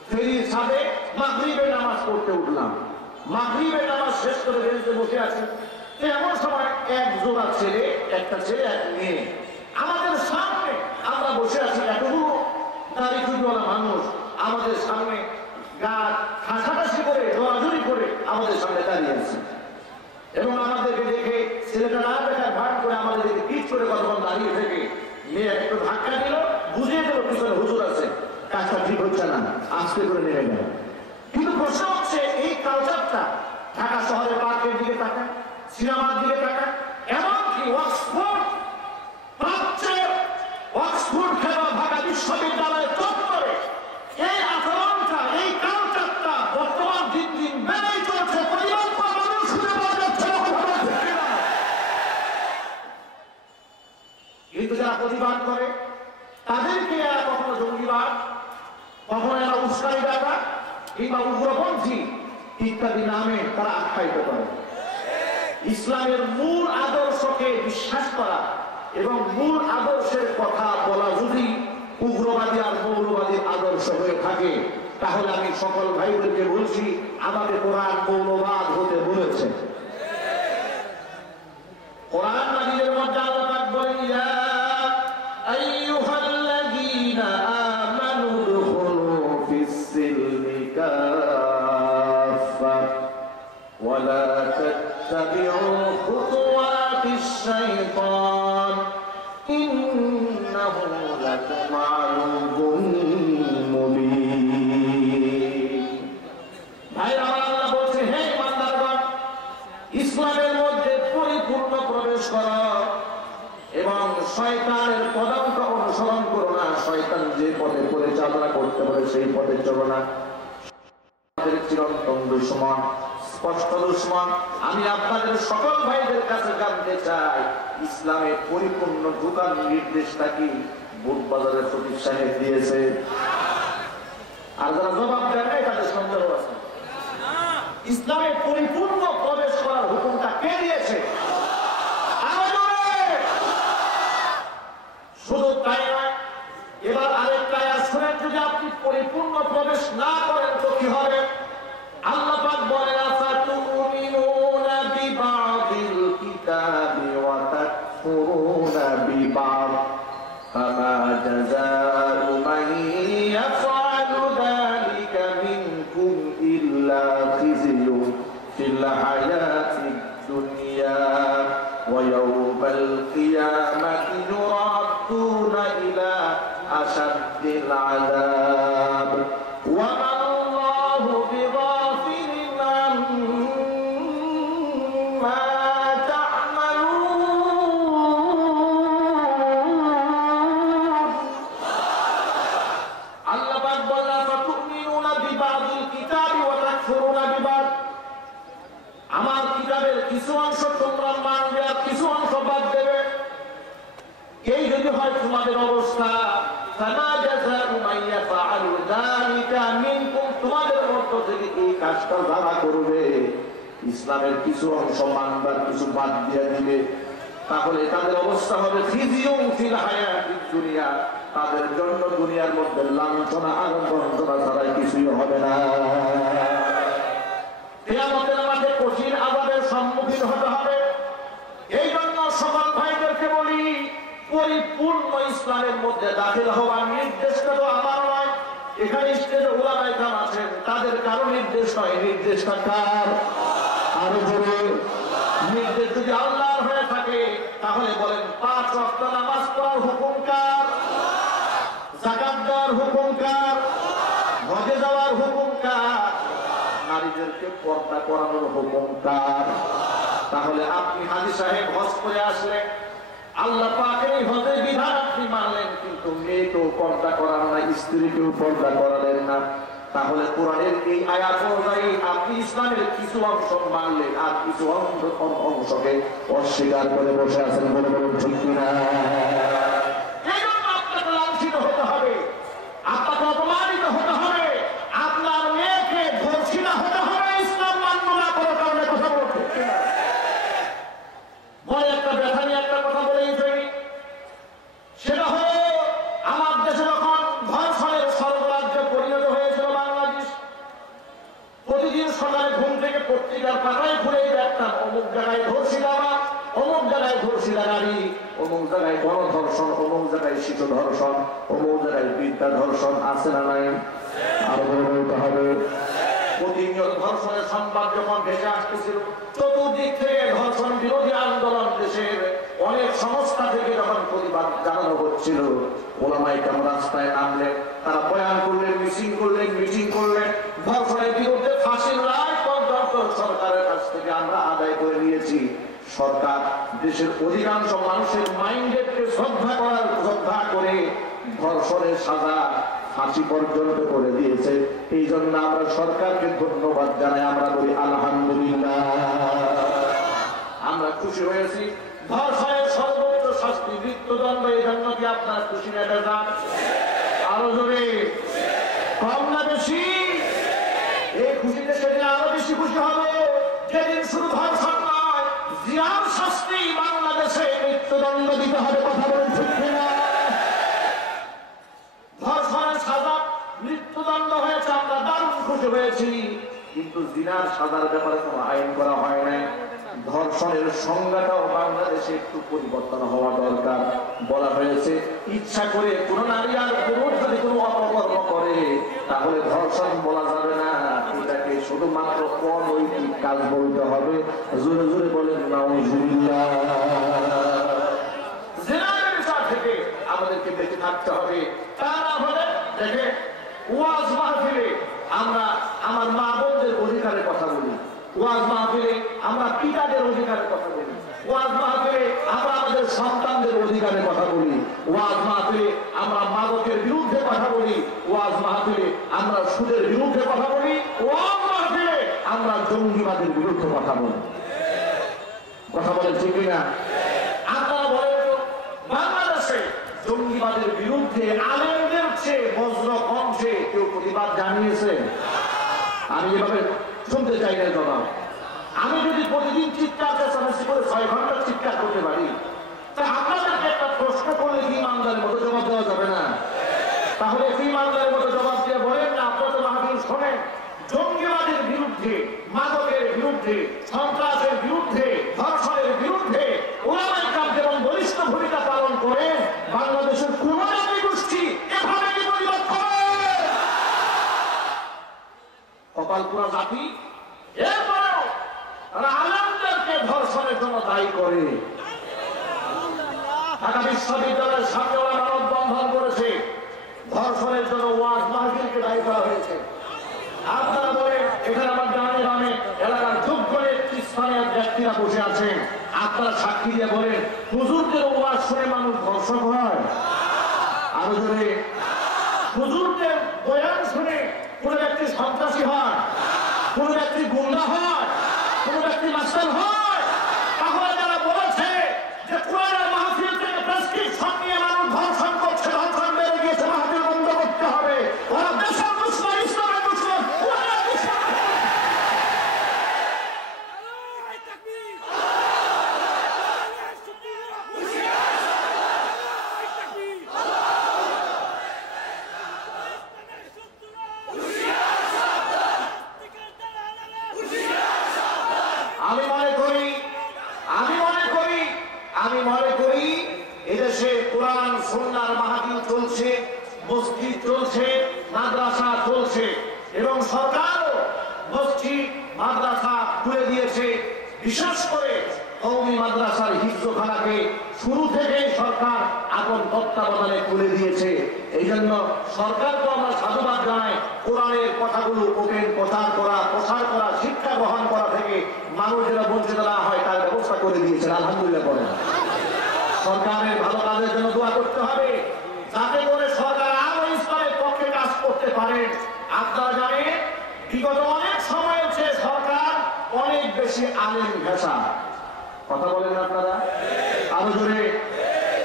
ফেরির ছাদে মাগরিবের নামাজ পড়তে উঠলাম। মাগরিবের নামাজ শেষ করে বেঞ্চে বসে আছি, এমন সময় এক জোড়া ছেলে, একটা ছেলে এক মেয়ে আমাদের সামনে, আমরা বসে আছি, এতগুলো দাড়ি চুলওয়ালা মানুষ আমাদের সামনে গা ঠাসাঠাসি করে জোরাজুরি করে আমাদের সামনে দাঁড়িয়ে আছে এবং আমাদেরকে দেখে ছেলেটা না দেখার ভান করে আমাদের দিকে পিচ করে কতক্ষণ দাঁড়িয়ে থেকে মেয়ে একটু ধাক্কা দিল, বুঝিয়ে দিল পিছনে হুজুর আছে, কাজটা ঠিক হচ্ছে না, আস্তে করে নেমে গেল। কিন্তু প্রশ্ন হচ্ছে, এই কালচারটা ঢাকা শহরের পার্কের দিকে তাকায়, সিনেমার দিকে তাকায়, এমনকি অক্সফোর্ড খেলা ঢাকা বিশ্ববিদ্যালয়ের চত্বরে এই আচরণটা, এই কালচারটা বর্তমান দিন দিন বেড়েই চলছে। কিন্তু যারা প্রতিবাদ করে তাদেরকে এরা কখনো জঙ্গিবাদ, কখনো এরা উস্কানিদাতা কিংবা উগ্রপন্থী ইত্যাদি নামে তারা আখ্যায়িত করে। ইসলামের মূল আদর্শকে বিশ্বাস করা এবং মূল আদর্শের কথা বলা যদি উগ্রবাদী আর মৌলবাদীর আদর্শ হয়ে থাকে, তাহলে আমি সকল ভাইদেরকে বলছি, আমাদের কোরআন মৌলবাদ হতে বলেছে। কোরআন মাজিদের মধ্যে আল্লাহ পাক বলেন, ইয়া আইয়ুহাল্লাযীনা আমানু দুখুলু ফিস-সিলমি কাফা ওয়া লা তাত্তাবিউ খুতুওয়াতিশ শাইতান ইন্নাহু লাকুম আদুউম মুবিন। ভাইরা, আল্লাহ বলছে, হে ইমানদারগণ, ইসলামের মধ্যে পরিপূর্ণ প্রবেশ করো এবং শয়তানের পদাঙ্ক অনুসরণ করো না। শয়তান যে পথে পরিচালনা করতে পারে সেই পথে চলো না। চিরন্তন দুশমন, স্পষ্ট দুশমন। আমি আপনাদের সকল ভাইদের কাছে জানতে চাই, ইসলামের পরিপূর্ণ ঢোকার নির্দেশটা কি বুটবাজারের ফকির সাহেব দিয়েছে? আর যারা জবাব দেন নাই তাদের সন্দেহ আছে। ইসলামের পরিপূর্ণ প্রবেশ করার হুকুমটা কে দিয়েছে? শুধু তাই নয়, এবার আরেকটা আয়াত শুনেন, যদি আপনি পরিপূর্ণ প্রবেশ না করেন তো কি হবে? আল্লাহ পাক বলেন, আফাতুমিনুনা বিবাদিল কিতাবি ওয়া তাকফুরুনা বিবাদ ফামা জাযাউ মান ইয়াফআলু যালিকা মিনকুম ইল্লা খিzyun ফিল হায়াতিদ দুনিয়া ওয়া ইয়াওমাল কিয়ামাতি ইলা আশাদ্দিল আযাব ফামা জাযাউ মান ইয়াফআলু যালিকা মিনকুম, তোমাদের মধ্য থেকে এই কাজটা যারা করবে, ইসলামের কিছু অংশ মানবার কিছু বাদ দিয়ে দিবে, তাহলে তাদের অবস্থা হবে ফিজিউম ফিল হায়াতিদ দুনিয়া, তাদের জন্য দুনিয়ার মধ্যে লাঞ্ছনা আর বঞ্চনা ছাড়া কিছুই হবে না। কিয়ামতের মাঠে কঠিন আযাবের সম্মুখীন হতে হবে। এই জন্য সকল ভাইদেরকে বলি, পরিপূর্ণ ইসলামের মধ্যে দাখিল হওয়ার নির্দেশটা তো আমার নয়, এখানে স্টেজে উলামায়ে কেরাম আছেন, তাদের কারো নির্দেশ নয়, নির্দেশটা কার? আরো জোরে নির্দেশ যদি আল্লাহর হয়ে থাকে তাহলে বলেন 5 ওয়াক্ত নামাজ পড়ার হুকুম কার? যাকাত দেওয়ার হুকুম কার? হজে যাওয়ার হুকুম কার? নারীদেরকে পর্দা করানোর হুকুম কার? তাহলে আপনি হাজী সাহেব হজ করে আসলেন, আল্লাহ পাকের এই হজের বিধান আপনি মানলেন, কিন্তু মেয়েকেও পর্দা করান না, স্ত্রীকেও পর্দা করালেন না, তাহলে কোরআনের এই আয়াত অনুযায়ী আপনি ইসলামের কিছু অংশ মানলেন আর কিছু অংশকে অস্বীকার করে বসে আছেন, বলে বলুন ঠিক কিনা? আপনাকে লাঞ্ছিত হতে হবে, আপনাকে অপমানিত হতে হবে, আপনার মেয়েকে ধর্ষিতা হতে হবে ইসলাম মান্য না করার কারণে, কথা বলুন ঠিক কিনা? বলে একটা ব্যথা নিয়ে একটা কথা বলেই ফেলি, সেটা হলো আমার দেশে যখন ধর্ষণের স্বর্গরাজ্য পরিণত হয়েছিল বাংলাদেশ, প্রতিদিন সকালে ঘুম থেকে পত্রিকার পাতায় ঘুরে দেখতাম অমুক জায়গায় ধর্ষিতা বা অমুক জায়গায় ধর্ষিতা নারী, অমুক জায়গায় গণধর্ষণ, অমুক জায়গায় শিশু ধর্ষণ, অমুক জায়গায় বৃদ্ধা ধর্ষণ, আছে না নাই? আরো বলতে হবে। প্রতিনিয়ত ধর্ষণের সংবাদ যখন ভেসে আসতেছিল, চতুর্দিক থেকে ধর্ষণ বিরোধী আন্দোলন, দেশের অনেক সংস্থা থেকে যখন প্রতিবাদ জানানো হচ্ছিল, ওলামায়ে কেরাম রাস্তায় নামলেন, তারা বয়ান করলেন, মিটিং করলেন, ধর্ষণের বিরুদ্ধে ফাঁসির রায় পর্যন্ত সরকারের কাছ থেকে আমরা আদায় করে নিয়েছি। সরকার দেশের অধিকাংশ মানুষের মাইন্ডেডকে শ্রদ্ধা করে ধর্ষণের সাজা ফাঁসি পর্যন্ত করে দিয়েছে। এই জন্য আমরা সরকারকে ধন্যবাদ জানাই, আমরা বলি আলহামদুলিল্লাহ। আমরা খুশি হয়েছি। ধর্ষণের সর্বোচ্চ শাস্তি মৃত্যুদণ্ড, এই জন্য কি আপনার খুশি না? আরো জোরে, কম না বেশি? এই খুশিতে সেদিন আরো বেশি খুশি হবে যেদিন শুধু ধর্ষণ নয়, জিনার শাস্তি বাংলাদেশে মৃত্যুদণ্ড দিতে হবে, কথা বলেন ঠিক কিনা? ধর্ষণের সাজা মৃত্যুদণ্ড হয়েছে, আমরা দারুণ খুশি হয়েছি, কিন্তু জিনার সাজার ব্যাপারে কোনো আইন করা হয় নাই। ধর্ষণের সংজ্ঞাটাও বাংলাদেশে একটু পরিবর্তন হওয়া দরকার। বলা হয়েছে ইচ্ছা করে কোন নারী আর পুরুষ যদি কোনো অপকর্ম করে তাহলে ধর্ষণ বলা যাবে না, এটাকে শুধুমাত্র অনৈতিক কাজ বলতে হবে। জোরে জোরে বলেন নাউজুবিল্লাহ। জিনার বিষয় থেকে আমাদেরকে বেঁচে থাকতে হবে। তা না হলে দেখে ওয়াজ মাহফিলে আমরা আমার মা বোনদের অধিকারের কথা বলি, ওয়াজ মাহফিলে আমরা পিতাদের অধিকারের কথা বলি, ওয়াজ মাহফিলে আমরা আমাদের সন্তানদের অধিকারের কথা বলি, ওয়াজ মাহফিলে আমরা মাদকের বিরুদ্ধে কথা বলি, ওয়াজ মাহফিলে আমরা সুদের বিরুদ্ধে কথা বলি, ওয়াজ মাহফিলে আমরা জঙ্গিবাদের বিরুদ্ধে কথা বলি। কথা বলেন ঠিক কিনা? আপনারা বলেন তো, বাংলাদেশে জঙ্গিবাদের বিরুদ্ধে আলেমদের চেয়ে বজ্র কণ্ঠে কেউ প্রতিবাদ জানিয়েছে? আমি এভাবে শুনতে চাই না জবাব। আমি যদি প্রতিদিন চিৎকার চেঁচামেচি করে 6 ঘন্টা চিৎকার করতে পারি, তা আপনাদেরকে একটা প্রশ্ন করলে কি ইমানদারের মতো জবাব দেওয়া যাবে না? তাহলে কি ইমানদারের মতো জবাব দিয়ে বলেন না, আপনারা তো মাহফিল শোনেন, জঙ্গিবাদের বিরুদ্ধে, মাদকের বিরুদ্ধে, সন্ত্রাসের বিরুদ্ধে, ধর্ষণের বিরুদ্ধে ওলামায়ে কেরাম যেমন বলিষ্ঠ ভূমিকা পালন করে, বাংলাদেশের কোন জাতি গোষ্ঠী এভাবে কি প্রতিবাদ করে? কপালপুরা জাতি এরপরেও তারা আলেমদেরকে ধর্ষণের জন্য দায়ী করে। ঢাকা বিশ্ববিদ্যালয়ের সামনে ওরা মানববন্ধন করেছে, ধর্ষণের জন্য ওয়াজ মাহফিলকে দায়ী করা হয়েছে। আপনারা বলেন, এখানে আমার গ্রামে গ্রামে এলাকার যোগ্য স্থানীয় ব্যক্তিরা বসে আছেন, আপনারা সাক্ষী দিয়ে বলেন, হুজুরদের ওয়াজ শুনে মানুষ ধর্ষক হয়? আরো জোরে, হুজুরদের বয়ান শুনে কোন ব্যক্তি সন্ত্রাসী হয়, কোন ব্যক্তি গুন্ডা হয়, কোন ব্যক্তি মাস্টার হয়? তাহলে যারা বলেছে যে কোরআনের মাহফিল থেকে প্রেসক্রিপশন নিয়ে মানুষ ধর্ষণ করছে, ধর্ষণ বেড়ে গিয়েছে, মাদ্রাসা চলছে এবং সরকারও মসজিদ মাদ্রাসা খুলে দিয়েছে। বিশেষ করে কওমি মাদ্রাসার হিফজখানাকে শুরু থেকেই সরকার আপন তত্ত্বাবধানে খুলে দিয়েছে। এই জন্য সরকারকে আমরা সাধুবাদ জানাই, কোরআনের কথাগুলো ওপেন প্রচার করা, প্রসার করা, শিক্ষা গ্রহণ করা থেকে মানুষ যেন বঞ্চিত না হয় তার ব্যবস্থা করে দিয়েছেন। আলহামদুলিল্লাহ বলেন। সরকারের ভালো কাজের জন্য দোয়া করতে হবে, যাতে করে সরকার আরো ইসলামের পক্ষে কাজ করতে পারে। আপনারা জানেন বিগত অনেক সময় হচ্ছে সরকার অনেক বেশি আলেম ভেসা। কথা বলেন আপনারা আরো জোরে।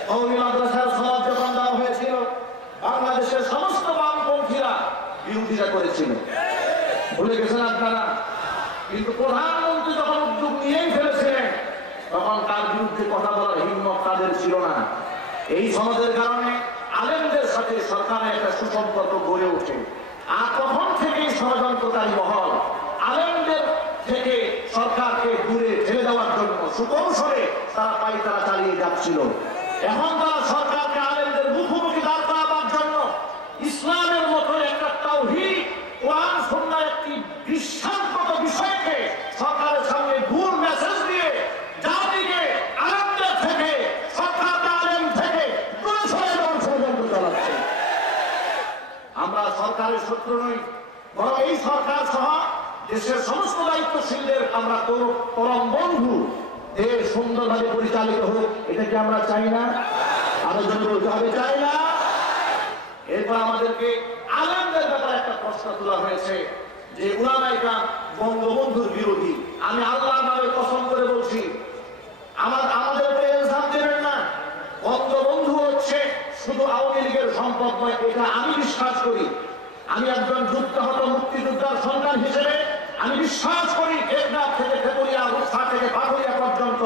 কওমি মাদ্রাসার সনদ যখন দেওয়া হয়েছিল, বাংলাদেশের সমস্ত বামপন্থীরা বিরোধিতা করেছিল, ভুলে গেছেন আপনারা। কিন্তু প্রধানমন্ত্রী যখন উদ্যোগ নিয়েই ফেলেছিলেন, তখন তার বিরুদ্ধে কথা বলার হিম্মত তাদের ছিল না। এই সনদের কারণে আলেমদের সাথে সরকারের একটা সুসম্পর্ক গড়ে ওঠে। আর তখন থেকেই ষড়যন্ত্রকারী মহল আলেমদের থেকে সরকারকে দূরে ঠেলে দেওয়ার জন্য সুকৌশলে তারা পাইতারা চালিয়ে যাচ্ছিল। এখন তারা সরকারকে আলেমদের মুখোমুখি দাঁড় করাবার জন্য ইসলামের মতো একটা তাওহীদ কোরআন সুন্নাহর একটি বিশ্বাসগত বিষয়কে সরকারের সামনে ভুল মেসেজ দিয়ে জাতিকে আলেমদের থেকে, সরকারকে আলেম থেকে দূরে সরে দেওয়ার ষড়যন্ত্র চালাচ্ছে। আমরা সরকারের শত্রু নই, বরং এই সরকার সহ দেশের সমস্ত দায়িত্বশীলদের আমরা পরম বন্ধু। দেশ সুন্দরভাবে পরিচালিত হোক, এটা কি আমরা চাই না? আরো জন্য বলতে হবে, চাই না? এরপর আমাদেরকে আলেমদের ব্যাপারে একটা প্রশ্ন তোলা হয়েছে যে উলামায়ে কেরাম বঙ্গবন্ধুর বিরোধী। আমি আল্লাহর নামে কসম করে বলছি, আমাদের ইলজাম দেবেন না। বঙ্গবন্ধু হচ্ছে শুধু আওয়ামী লীগের সম্পদ নয়, এটা আমি বিশ্বাস করি। আমি একজন যুদ্ধাহত মুক্তিযোদ্ধার সন্তান হিসেবে আমি বিশ্বাস করি, টেকনাফ থেকে তেতুলিয়া, রূপসা থেকে পাথুরিয়া পর্যন্ত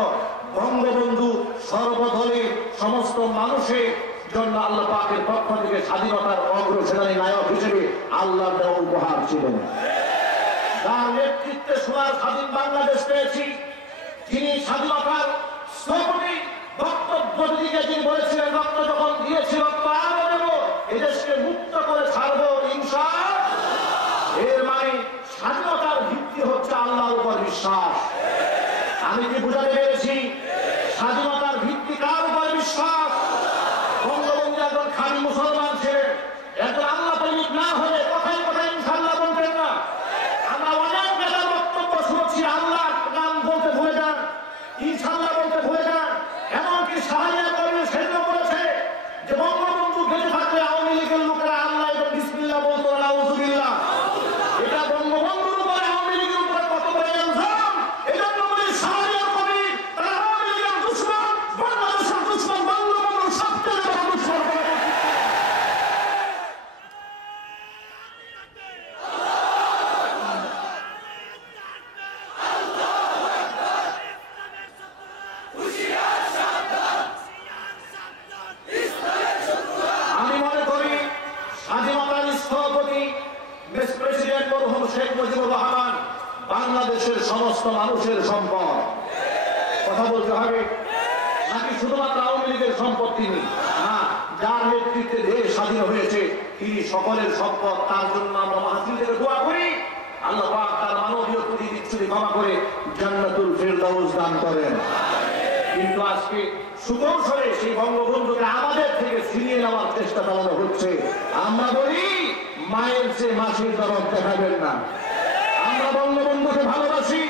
বঙ্গবন্ধু সর্বদলের সমস্ত মানুষের জন্য আল্লাহ পাকের পক্ষ থেকে স্বাধীনতার অগ্রসেনানী নায়ক হিসেবে আল্লাহর দেওয়া উপহার ছিলেন। তার নেতৃত্বে সোনার স্বাধীন বাংলাদেশ পেয়েছি। যিনি স্বাধীনতার স্থপতি বক্তব্য দিকে যিনি বলেছিলেন, রক্ত যখন দিয়েছি রক্ত আরো দেব, এদেশকে মুক্ত করে ছাড়বো ইনশাআল্লাহ। এর মানে স্বাধীনতার ভিত্তি হচ্ছে আল্লাহর উপর বিশ্বাস। আমি কি বুঝাতে পেরেছি? স্বাধীনতার ভিত্তি কার উপর বিশ্বাস? বঙ্গবন্ধু একজন খাঁটি মুসলমান ছিলেন, একজন আল্লাহ প্রেমিক না হলে কথায় কথায় ইনশাআল্লাহ বলতেন না। আমরা অনেক নেতার বক্তব্য শুনেছি, আল্লাহ নাম বলতে ভুলে যান, ইনশাআল্লাহ বলতে ভুলে যান। এমনকি শাহরিয়া কবির সেদিনও বলেছে যে বঙ্গবন্ধু বেঁচে থাকলে আওয়ামী লীগের লোকেরা আল্লাহ এবং বিসমিল্লাহ বলতো, নাউযুবিল্লাহ। এটা বঙ্গবন্ধুর উপরে আওয়ামী লীগের উপরে কত বড় ইলজাম! এজন্য বলি শাহরিয়া কবির তারা আওয়ামী লীগের দুশমন, বাংলাদেশের দুশমন, বঙ্গবন্ধুর সবচেয়ে বড় দুশমন। আমি মনে করি স্বাধীনতার স্থপতি প্রেসিডেন্ট মরহুম শেখ মুজিবুর রহমান বাংলাদেশের সমস্ত মানুষের সম্পদ। কথা বলতে হবে, নাকি শুধুমাত্র আওয়ামী লীগের সম্পত্তি নেই? না, যার নেতৃত্বে দেশ স্বাধীন হয়েছে তিনি সকলের সম্পদ। তার জন্য আমরা মাহফিল থেকে দোয়া করি, আল্লাহ পাক তার মানবীয় ত্রুটি বিচ্ছুতি ক্ষমা করে জান্নাতুল ফেরদাউস দান করেন। কিন্তু আজকে সুকৌশলে সেই বঙ্গবন্ধুকে আমাদের থেকে ছিনিয়ে নেওয়ার চেষ্টা চালানো হচ্ছে। আমরা বলি মায়ের চেয়ে মাসির দরদ দেখাবেন না। আমরা বঙ্গবন্ধুকে ভালোবাসি,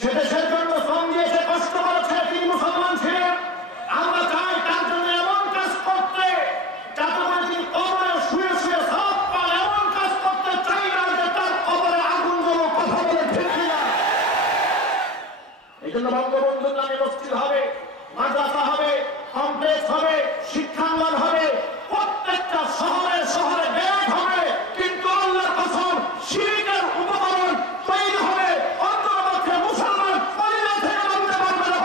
সে দেশের জন্য শ্রম দিয়েছে, কষ্ট করেছে, তিনি মুসলমান ছিলেন। আমরা চাই তার জন্য এমন কাজ করতে যাতে করে তিনি কবরে শুয়ে শুয়ে সওয়াব পান। এমন কাজ করতে চাই না যে তার কবরে আগুন জ্বলো। কথা বলে ঠিক কিনা? এই জন্য বঙ্গবন্ধুর নামে মসজিদ হবে, মাদ্রাসা হবে, কমপ্লেক্স হবে, শিক্ষাঙ্গন হবে, প্রত্যেকটা শহরে শহরে ব্যাংক হবে। কিন্তু আল্লাহর কসম, শিরকের উপকরণ তৈরি হবে, অন্তর্পক্ষে মুসলমান পরিবার থেকে মানতে পারবে না।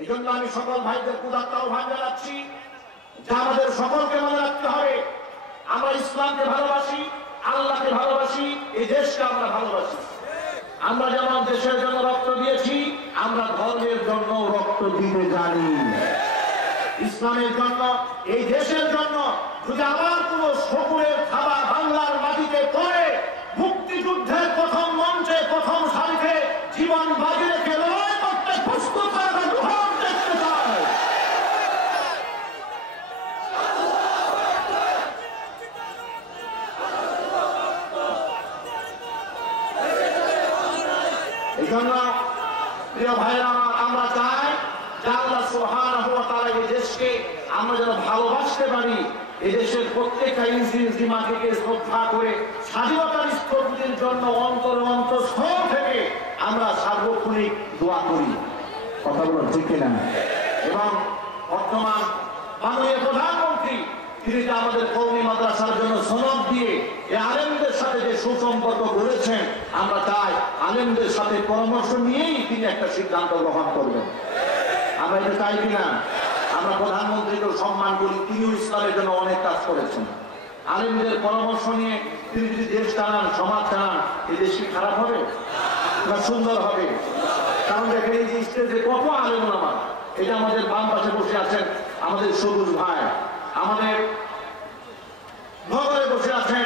এই জন্য আমি সকল ভাইদের উদাত্ত আহ্বান জানাচ্ছি যে আমাদের সকলকে মনে রাখতে হবে, আমরা ইসলামকে ভালোবাসি, আল্লাহকে ভালোবাসি, এই দেশকে আমরা ভালোবাসি। আমরা যেমন দেশের জন্য রক্ত দিয়েছি, আমরা ধর্মের জন্য রক্ত দিতে জানি। ইসলামের জন্য, এই দেশের জন্য যদি আবার কোন শকুনের খাবার বাংলার মাটিতে পড়ে, মুক্তিযুদ্ধের প্রথম মঞ্চে প্রথম সারিতে জীবন বাজি রেখে লড়াই করতে প্রস্তুত দেখতে চায়। এই জন্য প্রিয় ভাইরা, আমরা চাই যে আল্লাহ সুবহানাহু ওয়া তাআলা এই দেশকে আমরা যেন ভালোবাসতে পারি। এই দেশের প্রত্যেকটা ইঞ্চি মাটিকে শ্রদ্ধা করে স্বাধীনতার স্থপতির জন্য অন্তঃস্থল থেকে আমরা সার্বক্ষণিক দোয়া করি। কথা বলুন ঠিক কিনা? এবং বর্তমান মাননীয় প্রধানমন্ত্রী তিনি যে আমাদের কওমি মাদ্রাসার জন্য সনদ দিয়ে এই আলেমদের সাথে যে সুসম্পর্ক গড়েছেন, আমরা চাই আলেমদের সাথে পরামর্শ নিয়েই তিনি একটা সিদ্ধান্ত গ্রহণ করবেন। আমরা এটা চাই কিনা? আমরা প্রধানমন্ত্রীকেও সম্মান করি, তিনিও ইসলামের জন্য অনেক কাজ করেছেন। আলেমদের পরামর্শ নিয়ে তিনি যদি দেশ চালান, সমাজ চালান, এই দেশ কি খারাপ হবে না সুন্দর হবে? কারণ দেখেন এই যে স্টেজে কত আলেম ওলামা, এটা আমাদের বাম পাশে বসে আছেন আমাদের সবুজ ভাই, আমাদের নগরে বসে আছেন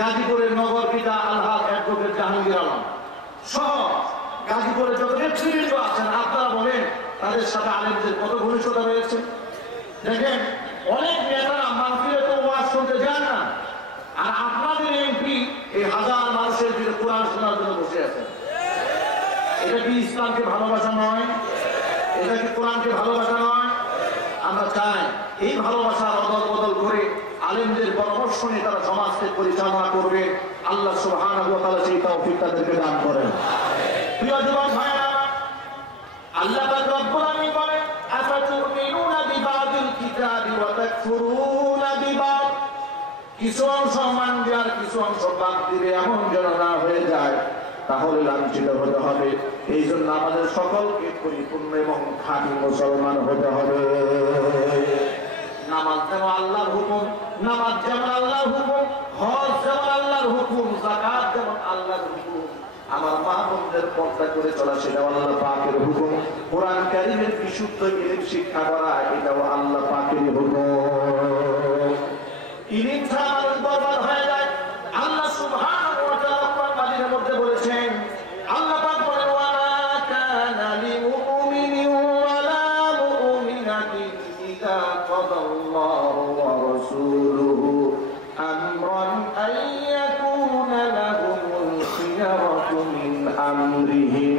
গাজীপুরের নগর পিতা আলহাজ অ্যাডভোকেট জাহাঙ্গীর আলম সহ গাজীপুরের যত নেতৃবৃন্দ আছেন। আপনারা বলেন তাদের সাথে আলেমদের কত ঘনিষ্ঠতা রয়েছে। দেখেন অনেক নেতারা মাহফিলে তো ওয়াজ শুনতে যান না, আর আপনাদের এমপি এই হাজার মানুষের ভিতরে কোরআন শোনার জন্য বসে আছেন। এটা কি ইসলামকে ভালোবাসা নয়? এটা কি কোরআনকে ভালোবাসা নয়? আমরা চাই এই ভালোবাসার অদল বদল করে আলেমদের পরামর্শ নিয়ে তারা সমাজকে পরিচালনা করবে। আল্লাহ সুবহানাহু ওয়া তাআলা সেই তৌফিক তাদেরকে দান করেন। প্রিয় যুবক ভাইরা, আল্লাহ পাক রব্বুল আলামিন বলেন, আফাতুমিনুনা বিবাদিল কিতাবি ওয়া তাকফুরুনা বিবাদ। কিছু অংশ মানবে আর কিছু অংশ বাদ দিবে, এমন যেন না হয়ে যায়, তাহলে লাঞ্ছিত হতে হবে। এই জন্য আমাদের সকলকে পরিপূর্ণ এবং খাঁটি মুসলমান হতে হবে। নামাজ যেমন আল্লাহর হুকুম, নামাজ যেমন আল্লাহর হুকুম, হজ যেমন আল্লাহর হুকুম, যাকাত যেমন আল্লাহর হুকুম, আমার মা বোনদের পর্দা করে চলা সেটাও আল্লাহ পাকের হুকুম। কোরআন কারীমের বিশুদ্ধ ইলম শিক্ষা করা এটাও আল্লাহ পাকের হুকুম। ইলম ছাড়া মানুষ বরবাদ হয়ে যায়। আল্লাহ সুবহানাহু ওয়া তাআলা কোরআন মাজিদের মধ্যে বলেছেন, আল্লাহ পাক বলেন, ওয়া মা কানা লিমুমিনিন ওয়া লা মুমিনাতিন ইযা কাদাল্লাহু ওয়া রাসূলুহু আমরান আন ইয়াকুনা লাহুমুল খিয়ারাতু মিন আমরিহিম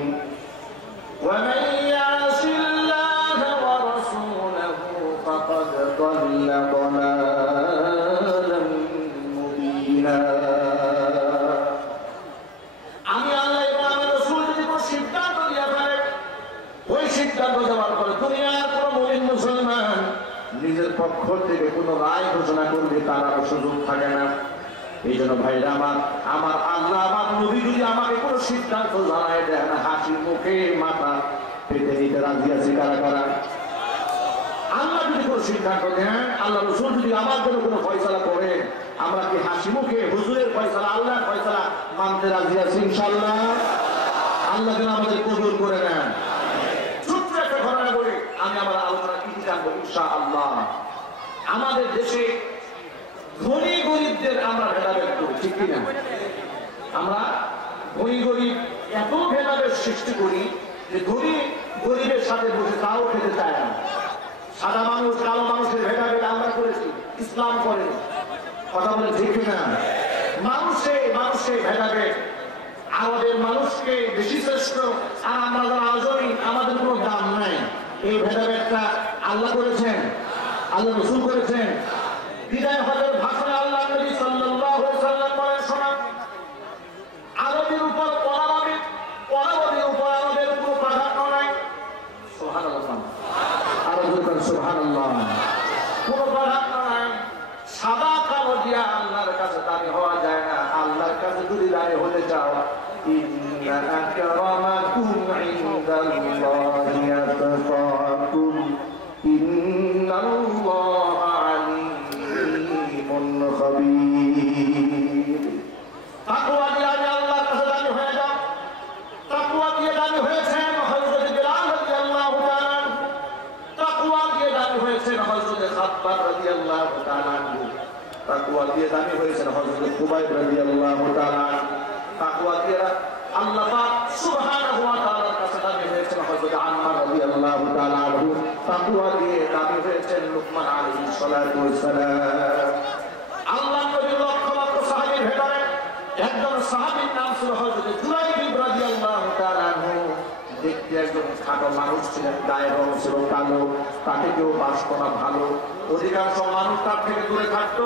ওয়া মান ইয়াসিল্লাহা ওয়া রাসূলাহু ফাকাদ দাল্লা দালালান মুবিনা। আমি আল্লাহ এবং আমার রাসূল যদি কোনো সিদ্ধান্ত দিয়ে ফেলে, ওই সিদ্ধান্ত দেওয়ার পরে দুনিয়ার কোনো মুমিন মুসলমান নিজের পক্ষ থেকে কোনো রায় ঘোষণা করবে তার আর সুযোগ থাকে না। এই জন্য ভাইরা আমার আল্লাহ আমার নবী যদি আমাকে কোনো সিদ্ধান্ত জানায় দেন, হাসি মুখে মাথা পেতে নিতে রাজি আছি কারা কারা? আল্লাহ যদি কোনো সিদ্ধান্ত দেন, আল্লাহ রাসূল যদি আমার জন্য কোনো ফয়সালা করে, আমরা কি হাসি মুখে হুজুরের ফয়সালা আল্লাহর ফয়সালা মানতে রাজি আছি ইনশাআল্লাহ? আল্লাহ যেন আমাদের কবুল করে নেন। ছোট্ট একটা ঘটনা বলে আমি আমার আলোচনা কি জানবো ইনশাআল্লাহ। আমাদের দেশে ধনী গরিবদের আমরা ভেদাভেদ করি, ঠিক কিনা? আমরা ধনী গরিব এত ভেদাভেদ সৃষ্টি করি যে ধনী গরিবের সাথে বসে তাও খেতে চায় না। সাদা মানুষ কালো মানুষের ভেদাভেদ আমরা করেছি, ইসলাম করে। কথা বলে ঠিক কিনা? মানুষে ভেদাভেদ, আমাদের মানুষকে বেশি শ্রেষ্ঠ আর আমরা যারা আজমি আমাদের কোনো দাম নাই, এই ভেদাভেদটা আল্লাহ করেছেন, আল্লাহ রাসূল করেছেন। বিদায় হজের ভাষণে আল্লাহ নবী সাল্লাল্লাহু আলাইহি ওয়াসাল্লাম বলেন, শোনা, আরবের উপর পরারবের উপর আরবের কোনো প্রাধান্য নাই। সুবহানাল্লাহ, আরবের সুবহানাল্লাহ, কোনো প্রাধান্য নাই। সাদা কালো দিয়া আল্লাহর কাছে দাঁড়িয়ে হওয়া যায় না। আল্লাহর কাছে যদি দাঁড়িয়ে হতে চাও, ইন্না আকরামাকুম ইনদাল্লাহি আতকাকুম ইন্নাল্লাহা আলিমুন খাবীর। তাকওয়া দিয়ে আল্লাহর কাছে দাঁড়িয়ে হয়ে যাও। তাকওয়া দিয়ে দাঁড়িয়ে হয়েছেন হযরত বিলাল রাদিয়াল্লাহু তাআলা, তাকওয়া দিয়ে দাঁড়িয়ে হয়েছেন দিয়ে দামি হয়েছেন হযরত খুবাইব রাদিয়াল্লাহু তাআলা। তাকওয়া দিয়ে আল্লাহ পাক সুবহানাহু ওয়া তাআলার কাছে দামি হয়েছেন হযরত আম্মার রাদিয়াল্লাহু তাআলা। তাকওয়া দিয়ে দামি হয়েছেন লুকমান আলাইহিস সালাতু ওয়াস সালাম। আল্লাহ নবীর লক্ষ লক্ষ সাহাবীর ভেতরে একজন সাহাবীর নাম ছিল হযরত জুলাইব রাদিয়াল্লাহু তাআলা। দেখতে একজন খাটো মানুষ ছিলেন, গায়ের রং ছিল কালো, তাকে কেউ বাসত না ভালো, অধিকাংশ মানুষ তার থেকে দূরে থাকতো।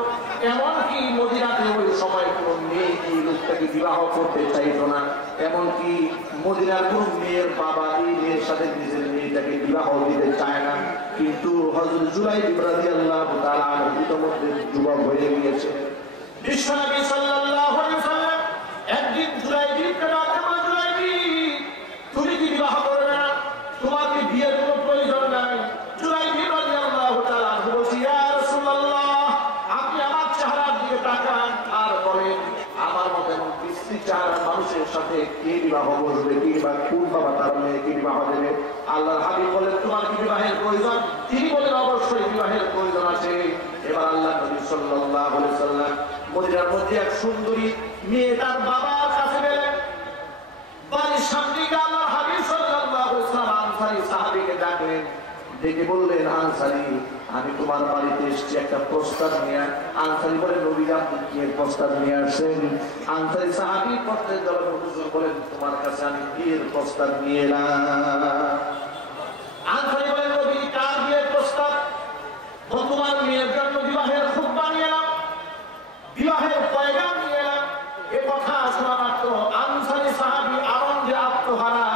এমনকি মদিনাতে ওই সময় কোনো মেয়ে এই লোকটাকে বিবাহ করতে চাইতো না। এমনকি মদিনার কোন মেয়ের বাবা এই মেয়ের সাথে নিজের মেয়েটাকে বিবাহ দিতে চায় না। কিন্তু হযরত জুলাইব রাদিয়াল্লাহু তাআলা ইতিমধ্যে যুবক হয়ে গিয়েছে। বিশ্বনবী সাল্লাল্লাহু আলাইহি ওয়াসাল্লাম একদিন জুলাইবকে ডাকলেন, জুলাইবি তুমি কি বিবাহ করবে না? তোমাকে বিয়ের কোনো প্রয়োজন নাই। জুলাইব রাদিয়াল্লাহু তাআলা বলছে, ইয়া রাসূলুল্লাহ, আপনি আমার চেহারার দিকে তাকান আর বলেন আমার মতো এমন বিশ্রী চেহারার মানুষের সাথে কে বিবাহ করবে, কি বা কোন বাবা তার মেয়েকে বিবাহ দেবে? আল্লাহর হাবিব বলেন, তোমার কি বিবাহের প্রয়োজন? তিনি বলেন, অবশ্যই বিবাহের প্রয়োজন আছে। এবার আল্লাহ নবী সাল্লাল্লাহু আলাইহি ওয়াসাল্লাম মদিনার মধ্যে এক সুন্দরী মেয়ে তার বাবার কাছে গেলেন। বাড়ির সামনে গিয়ে আল্লাহর হাবিব সাল্লাল্লাহু আলাইহি ওয়াসাল্লাম আনসারী সাহাবীকে ডাকলেন, ডেকে বললেন, আনসারী আমি তোমার বাড়িতে এসেছি একটা প্রস্তাব নিয়ে। আনসারী বলে, নবী আপনি কি প্রস্তাব নিয়ে আসেন? আনসারী সাহাবী প্রস্তাবের জবাবে হুজুর বলেন, তোমার কাছে আমি বিয়ের প্রস্তাব নিয়ে এলাম। আনসারী বলে, নবী কার বিয়ের প্রস্তাব? তোমার মেয়ের জন্য বিবাহের খুতবা নিয়ে এলাম, বিবাহের পয়গাম নিয়ে এলাম। এ কথা শোনা মাত্র আনসারী সাহাবী আনন্দে আত্মহারা।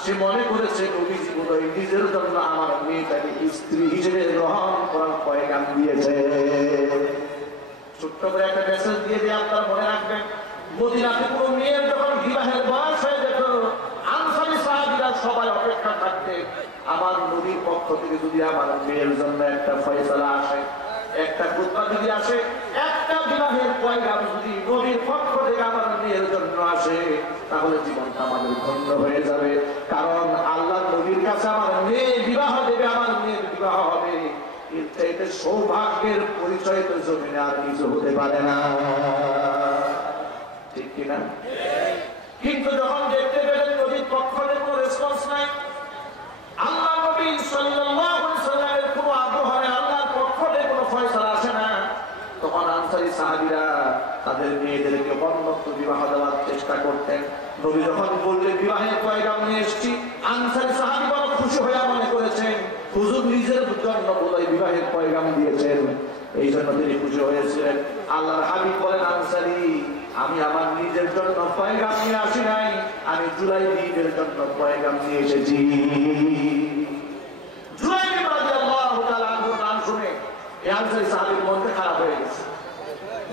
সে মনে করেছে নবীজি বোধহয় নিজের জন্য আমার মেয়েটাকে স্ত্রী হিসেবে গ্রহণ করার পয়গাম দিয়েছে। ছোট্ট করে একটা মেসেজ দিয়ে দিয়ে আপনারা মনে রাখবেন, মদিনাতে কোনো মেয়ের যখন বিবাহের বয়স হয়ে যেত, আনসারী সাহাবীরা সবাই অপেক্ষা থাকতে আমার নবীর পক্ষ থেকে যদি আমার মেয়ের জন্য একটা ফয়সালা আসে, একটা খুতবা যদি আসে, একটা বিবাহের পয়গাম যদি নবীর পক্ষ থেকে আমার মেয়ের জন্য আসে, তাহলে জীবনটা আমাদের ধন্য হয়ে যাবে। কারণ আল্লাহ নবীর কাছে আমার মেয়ে বিবাহ দেবে, আমার মেয়ের বিবাহ হবে, এর চাইতে সৌভাগ্যের পরিচয় তো জমিনে আর কিছু হতে পারে না, ঠিক কিনা? কিন্তু যখন দেখতে পেলেন নবীর পক্ষ থেকে কোনো রেসপন্স নাই, আল্লাহ নবী সাল্লাল্লাহু আলাইহি ওয়াসাল্লামের কোনো আগ্রহ নেই, আল্লাহর পক্ষ থেকে কোনো ফয়সালা আসে না, তখন আনসারী সাহাবীরা তাদের মেয়েদেরকে বন্ধত্ব বিবাহ দেওয়ার চেষ্টা করতেন। নবী যখন বললেন বিবাহের পয়গাম নিয়ে এসেছি, আনসারী সাহাবী বড় খুশি হয়ে মনে করেছেন হুজুর নিজের জন্য বোধহয় বিবাহের পয়গাম দিয়েছেন, এই জন্য তিনি খুশি হয়েছিলেন। আল্লাহর হাবিব বলেন, আনসারী আমি আমার নিজের জন্য পয়গাম নিয়ে আসি নাই, আমি জুলাইবের জন্য পয়গাম নিয়ে এসেছি। জুলাইব রাদিয়াল্লাহু তাআলা আনহুর নাম শুনে এই আনসারী সাহাবীর মনটা খারাপ হয়ে গেছে,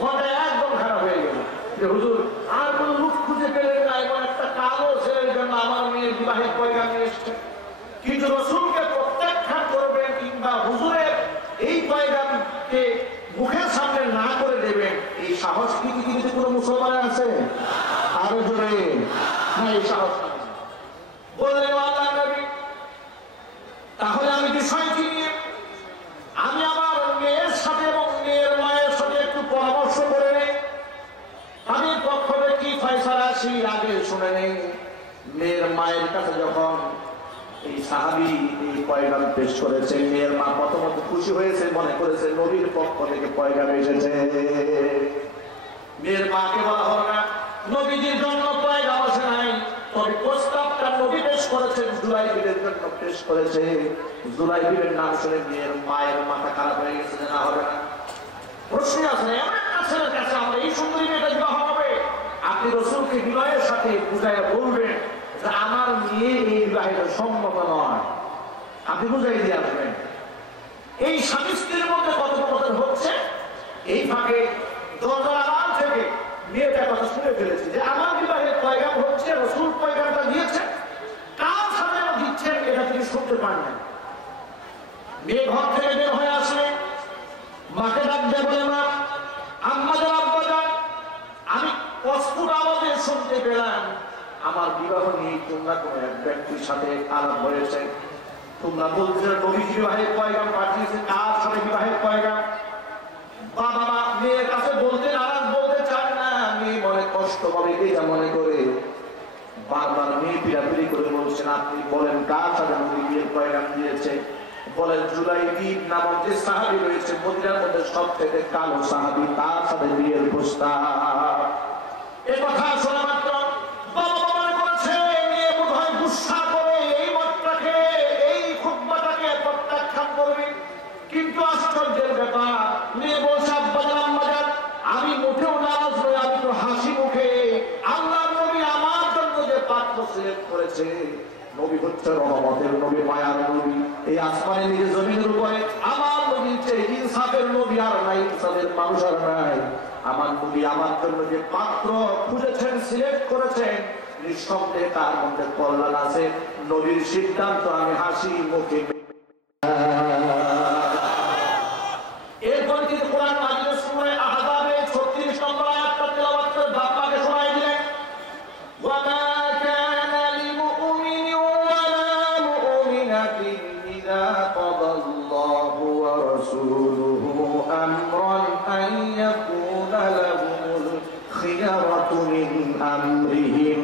মনটা একদম খারাপ হয়ে গেল যে হুজুর আর কোনো লোক খুঁজে পেলেন না, এমন একটা কালো ছেলের জন্য আমার মেয়ের বিবাহের পয়গাম নিয়ে এসেছে। কিন্তু রাসূলকে প্রত্যাখ্যান করবেন কিংবা হুজুরের এই পয়গামকে মুখের সামনে না করে দেবেন, এই সাহস কি পৃথিবীতে কোনো মুসলমানের আছে? আরো জোরে না, এই সাহস বললেন আল্লাহর নবী, তাহলে আমি বিষয়টি নিয়ে আমি আমার মেয়ের সাথে এবং মেয়ের মায়ের সাথে একটু পরামর্শ করে নেই, আমি পক্ষ থেকে কি ফয়সালা আসি আগে শুনে নেই। মেয়ের মায়ের কাছে যখন এই সাহাবী এই পয়গাম পেশ করেছে, মেয়ের মা প্রথমত খুশি হয়েছে, মনে করেছে নবীর পক্ষ থেকে পয়গাম এসেছে। মেয়ের মাকে বলা হলো না নবীজির জন্য পয়গাম আসে নাই, তবে প্রস্তাবটা নবী পেশ করেছেন, জুলাইবের জন্য পেশ করেছে। জুলাইবের নাম শুনে মেয়ের মায়ের মাথা খারাপ হয়ে গেছে, না হবে না, প্রশ্ন আছে এমন একটা ছেলের কাছে আমরা এই সুন্দরী মেয়েটা বিবাহ হবে? আপনি রাসূলকে বিবাহের সাথে বুঝাইয়া বলবেন যে আমার মেয়ে এই বিবাহের সম্মত নয়, আপনি বুঝাই দিয়ে আসবেন। এই স্বামী স্ত্রীর মধ্যে কথোপকথন হচ্ছে, এই ফাঁকে দরজার আড়াল থেকে মেয়েটা কথা শুনে ফেলেছে যে আমার বিবাহের পয়গাম হচ্ছে, রাসূল পয়গামটা দিয়েছে, কার সামনে দিচ্ছেন এটা তিনি শুনতে পান না। মেয়ে ঘর থেকে বের হয়ে আসলে মাকে ডাক দিয়ে বলে, মা আম্মা জান আব্বা জান, আমি অস্ফুট আওয়াজে শুনতে পেলাম আমার বিবাহ নিয়ে তোমরা কোনো এক ব্যক্তির সাথে আলাপ হয়েছে, তোমরা বলছো নবী বিবাহের পয়গাম পাঠিয়েছে, কার সাথে বিবাহের পয়গাম? বাবা মেয়ের কাছে বলতে নারাজ, বলতে চান না, মেয়ে মনে কষ্ট পাবে এটা মনে করে বারবার মেয়ে পিড়াপিড়ি করে বলছেন, আপনি বলেন কার সাথে নবী বিয়ের পয়গাম দিয়েছে? বলেন জুলাইবিব নামক যে সাহাবী রয়েছে মদিনার মধ্যে সবথেকে কালো সাহাবী, তার সাথে বিয়ের প্রস্তাব। এই কথা শোনা মাত্র বাবা মনে করেছে মেয়ে বোধহয় গুসা করে এই মতটাকে, এই খুতবাটাকে প্রত্যাখ্যান করবে। কিন্তু আশ্চর্যের ব্যাপার, মেয়ে বলছে আব্বাজান আম্মাজান আমি মোটেও নারাজ নই, আমি তো হাসি মুখে আল্লাহর নবী আমার জন্য যে পাত্র সিলেক্ট করেছে, নবী হচ্ছে রহমতের নবী, মায়ার নবী, এই আসমানে নিজে জমিনের উপরে আমার নবী চেয়ে ইনসাফের নবী আর নাই, ইনসাফের মানুষ আর নাই। আমার নবী আমার জন্য যে পাত্র খুঁজেছেন, সিলেক্ট করেছেন, নিঃসন্দেহে তার মধ্যে কল্যাণ আছে। নবীর সিদ্ধান্ত আমি হাসি মুখে। এরপর তিনি কোরআন মাজিদের সূরা আহজাবে 36 নম্বর আয়াতটা তেলাওয়াত করে বাপ্পাকে শোনায় দিলেন, ওয়া মা কানা লিমুমিনিন ওয়া লা মুমিনাতিন ইযা কাদাল্লাহু ওয়া রাসূলুহু আমরান আন ইয়াকুনা লাহুমুল খিয়ারাতু মিন আমরিহিম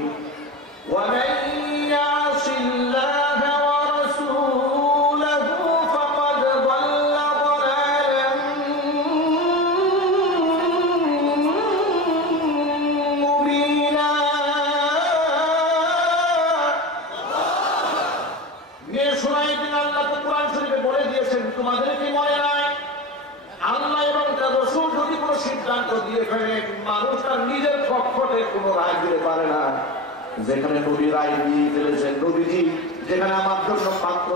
ওয়া মান ইয়াসিল্লাহ ওয়া রাসূলুহু ফাকাদ দাল্লা দালালান মুবিনা। মেয়ে শোনাই দিন আল্লাহ তো কোরআন শরীফে বলে দিয়েছেন, তোমাদের কি মনে নাই আল্লাহ এবং তার রাসূল যদি কোনো সিদ্ধান্ত দিয়ে ফেলেন, মানুষ তার নিজের পক্ষে কোনো রায় দিতে পারে না। যেখানে নবী রায় দিয়ে ফেলেছেন, নবীজি যেখানে আমার জন্য পাত্র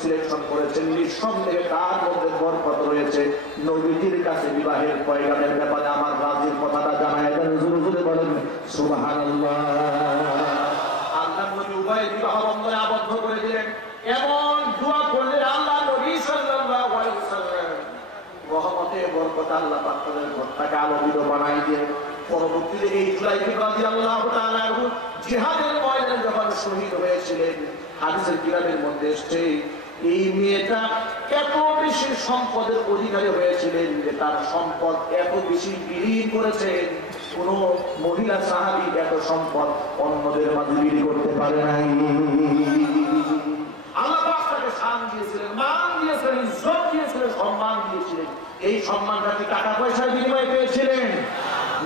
সিলেকশন করেছেন, নিঃসন্দেহে তার মধ্যে বরকত রয়েছে। নবীজির কাছে বিবাহের পয়গামের ব্যাপারে আমার রাজির কথাটা জানায় দেন, জোরে জোরে বলেন সুবহানাল্লাহ। আল্লাহ নবী উভয় বিবাহ বন্ধনে আবদ্ধ করে দিলেন। এমন দোয়া করলেন আল্লাহ নবী সাল্লাল্লাহু আলাইহি ওয়াসাল্লাম, রহমতে বরকত আল্লাহ পাক তাদের ঘরটাকে আলোকিত বানাই দিয়ে পরবর্তীতে এই জুলাইবিব রাদিয়াল্লাহু তাআলা আনহু জিহাদের ময়দানে যখন শহীদ হয়েছিলেন, হাদিসের কিতাবের মধ্যে এসেছে এই মেয়েটা এত বেশি সম্পদের অধিকারী হয়েছিলেন যে তার সম্পদ এত বেশি বিলীন করেছেন, কোন মহিলা সাহাবী এত সম্পদ অন্যদের মাঝে বিলি করতে পারে নাই। আল্লাহ পাক তাকে শান দিয়েছিলেন, মান দিয়েছিলেন, ইজ্জত দিয়েছিলেন, সম্মান দিয়েছিলেন। এই সম্মানটা কি টাকা পয়সার বিনিময়ে পেয়েছিলেন?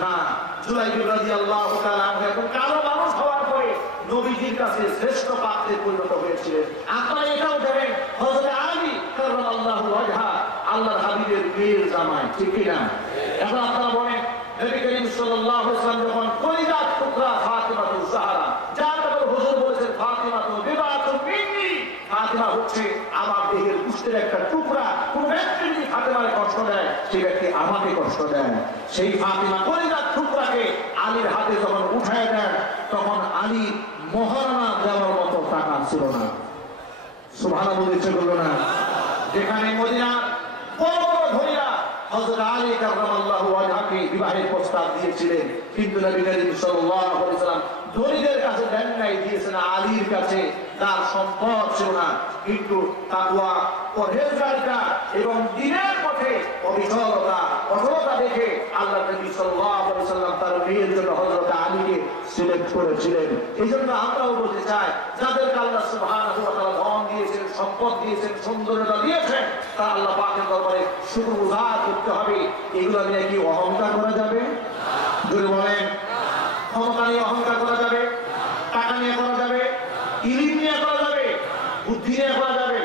না। জুলাইবিব রাদিয়াল্লাহু তাআলা আনহু এখন কালো মানুষ হওয়ার পরে নবীজির কাছে শ্রেষ্ঠ পাত্রে পরিণত হয়েছিলেন। আপনারা এটাও জানেন হযরত আলী কাররামাল্লাহু ওয়াজহা আল্লাহর হাবিবের মেয়ের জামাই, ঠিক কি না? এখন আপনারা বলেন নবী করিম সাল্লাল্লাহু আলাইহি ওয়াসাল্লাম যখন কলিজার টুকরা ফাতিমা তুজ-জাহরা, যার ব্যাপারে হুজুর বলেছেন ফাতিমা তু বিবাতুন মিন্নি, ফাতিমা হচ্ছে আমার দেহের গোশতের একটা টুকরা, কোন ব্যক্তি যদি ফাতিমাকে কষ্ট দেয় সেই ব্যক্তি আমাকে কষ্ট দেয়। সেই ফাতিমা কলিজার টুকরাকে আলীর হাতে যখন উঠায় দেন, তখন আলী মহারণা দেওয়ার মতো টাকা ছিল না। সুবহানাল্লাহ বলতে করলো না। যেখানে মদিনা বড় বড় ধনীরা হযরত আলী কাররামাল্লাহু ওয়াজহাকে বিবাহের প্রস্তাব দিয়েছিলেন, কিন্তু নবী করিম সাল্লাল্লাহু আলাইহি ওয়াসাল্লাম ধনীদের কাছে দেন নাই, দিয়েছেন আলীর কাছে, তার সম্পদ ছিল না, কিন্তু তাকওয়া, পরহেজগারিতা এবং দ্বীনের পথে অবিচলতা, অটলতা দেখে আল্লাহ নবী সাল্লাল্লাহু আলাইহি ওয়াসাল্লাম তার মেয়ের জন্য হযরত আলীকে সিলেক্ট করেছিলেন। এইজন্য আমরাও বলতে চাই, যাদেরকে আল্লাহ সুবহানাহু ওয়া তাআলা ধন দিয়েছেন, সম্পদ দিয়েছেন, সৌন্দর্যতা দিয়েছেন, তা আল্লাহ পাকের দরবারে শুকরগুজার করতে হবে। এগুলো নিয়ে কি অহংকার করা যাবে? জোরে বলেন। ক্ষমতা নিয়ে অহংকার করা যাবে? টাকা নিয়ে করা যাবে? ইলম নিয়ে করা যাবে? বুদ্ধি নিয়ে করা যাবে?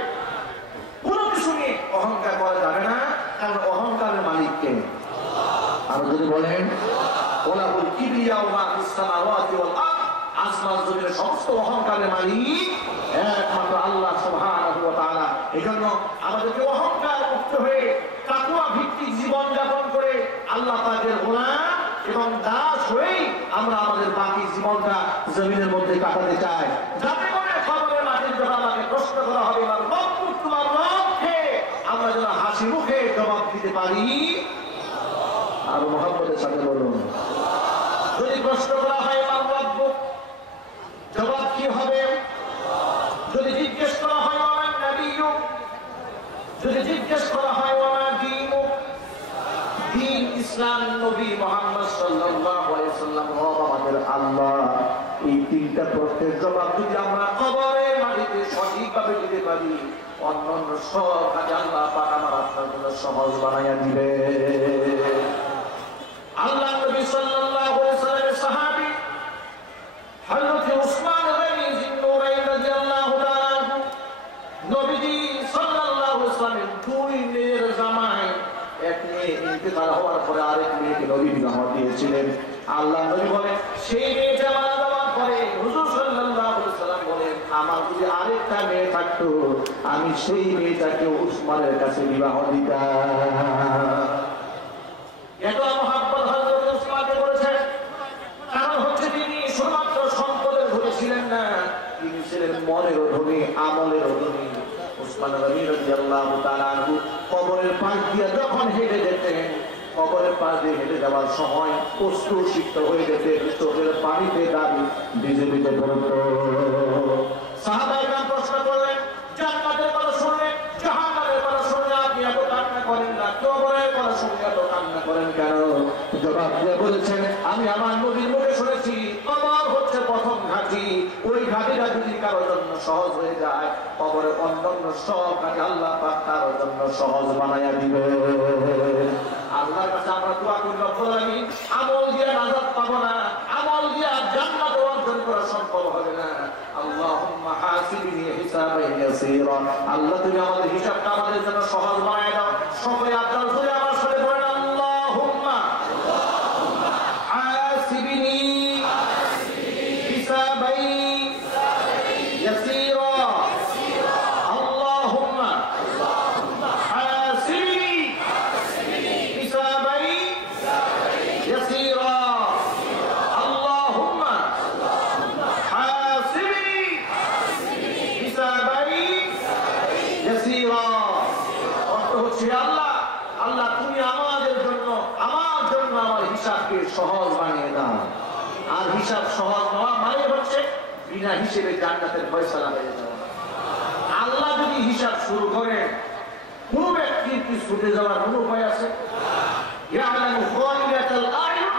কোনো কিছু নিয়ে অহংকার করা যাবে না, কারণ অহংকারের মালিক কে? আর যদি বলেন ওয়ালাহুল কিবরিয়া ওয়া মা ফিস সামাওয়াতি ওয়াল আরদ, আসমান জমিনের সমস্ত অহংকারের মালিক একমাত্র আল্লাহ সুবহানাহু ওয়া তাআলা। এজন্য আমাদেরকে অহংকার মুক্ত হয়ে তাকওয়া ভিত্তিক জীবন যাপন করে আল্লাহ পাকের গোলাম এবং দাস হয়ে আমরা আমাদের বাকি জীবনটা জমিনের মধ্যে কাটাতে চাই, যাতে করে খবরের মাঠে যখন আমাকে প্রশ্ন করা হবে আমার রব তোমার রবকে, আমরা যেন হাসি মুখে জবাব দিতে পারি। আর মুহাম্মদের সাথে বলুন, যদি প্রশ্ন করা হয় আমার রব, জবাব কি হবে? যদি জিজ্ঞেস করা হয় আমার নবীয়ু, যদি জিজ্ঞেস করা হয় আমার দ্বীন, দ্বীন ইসলাম, নবী মুহাম্মদ সাল্লাল্লাহু আলাইহি ওয়াসাল্লাম, রব আমাদের আল্লাহ। এই তিনটা প্রশ্নের জবাব যদি আমরা কবরের মাটিতে সঠিকভাবে দিতে পারি, অন্যান্য সব কাজ আল্লাহ পাক আমার আপনার জন্য সহজ বানাইয়া দিবে। আল্লাহ নবী সাল্লাল্লাহু আলাইহি ওয়াসাল্লামের সাহাবী হযরত উসমান গনি জিন্নুরাইন রাদিয়াল্লাহু তাআলা আনহু, নবীজি সাল্লাল্লাহু আলাইহি ওয়াসাল্লামের দুই মেয়ের জামাই, এক মেয়ে ইন্তেকাল হওয়ার পরে আরেক মেয়েকে নবী বিবাহ দিয়েছিলেন। আল্লাহ নবী বলেন, সেই মেয়েটা মারা যাওয়ার পরে হুজুর সাল্লাল্লাহু আলাইহি ওয়াসাল্লাম বলেন, আমার যদি আরেকটা মেয়ে থাকতো আমি সেই মেয়েটাকে উসমানের কাছে বিবাহ দিতাম। এত মহব্বত হযরত উসমানকে করেছেন, কারণ হচ্ছে তিনি শুধুমাত্র সম্পদের ধনী ছিলেন না, তিনি ছিলেন মনের ধনী, আমলের ধনী। উসমান গনি রাদিয়াল্লাহু তাআলা আনহু কবরের পাশ দিয়ে যখন হেঁটে যেতেন, কবরের পাশ দিয়ে হেঁটে যাওয়ার সময় অশ্রু সিক্ত হয়ে যেতে, চোখের পানিতে দাবি ভিজে ভিজে পড়ত। সাহাবায়ে কেরাম প্রশ্ন করলেন, জান্নাতের কথা শুনলে, জাহান্নামের কথা শুনলে আপনি এত কান্না করেন না, কবরের কথা শুনলে এত কান্না করেন কেন? জবাব দিয়ে বলেছেন, আমি আমার নবীর মুখে শুনেছি কবর হচ্ছে প্রথম ঘাঁটি, ওই ঘাঁটিটা যদি কারোর জন্য সহজ হয়ে যায়, কবরের অন্যান্য সব কাজ আল্লাহ পাক তার জন্য সহজ বানাইয়া দিবে। আল্লাহর কাছে আমরা দোয়া করি, রব্বুল আলামিন, আমল দিয়ে নাজাত পাবো না, আমল দিয়ে জান্নাত অর্জন করা সম্ভব হবে না। আল্লাহুম্মা হাসিবনি হিসাবান ইয়াসীরা, আল্লাহ তুমি আমাদের হিসাবটা আমাদের জন্য সহজ বানায় দাও। সকলে আপনারা জোরে আমার সাথে বলেন, আল্লাহুম্মা হাসিবনি হিসাবান ইয়াসীরা, আল্লাহুম্মা হাসিবনি হিসাবান ইয়াসীরা, আল্লাহুম্মা হাসিবনি হিসাবান ইয়াসীরা। অর্থ হচ্ছে, আল্লাহ আল্লাহ তুমি আমাদের জন্য, আমার জন্য আমার হিসাবকে সহজ বানিয়ে দাও। আর হিসাব সহজ হওয়া মানে হচ্ছে বিনা হিসেবে জান্নাতের ফয়সালা হয়ে যাওয়া। আল্লাহ যদি হিসাব শুরু করেন, কোন ব্যক্তির কি ছুটে যাওয়ার কোন উপায় আছে? ইয়ালামু খাইরাতাল আয়ুন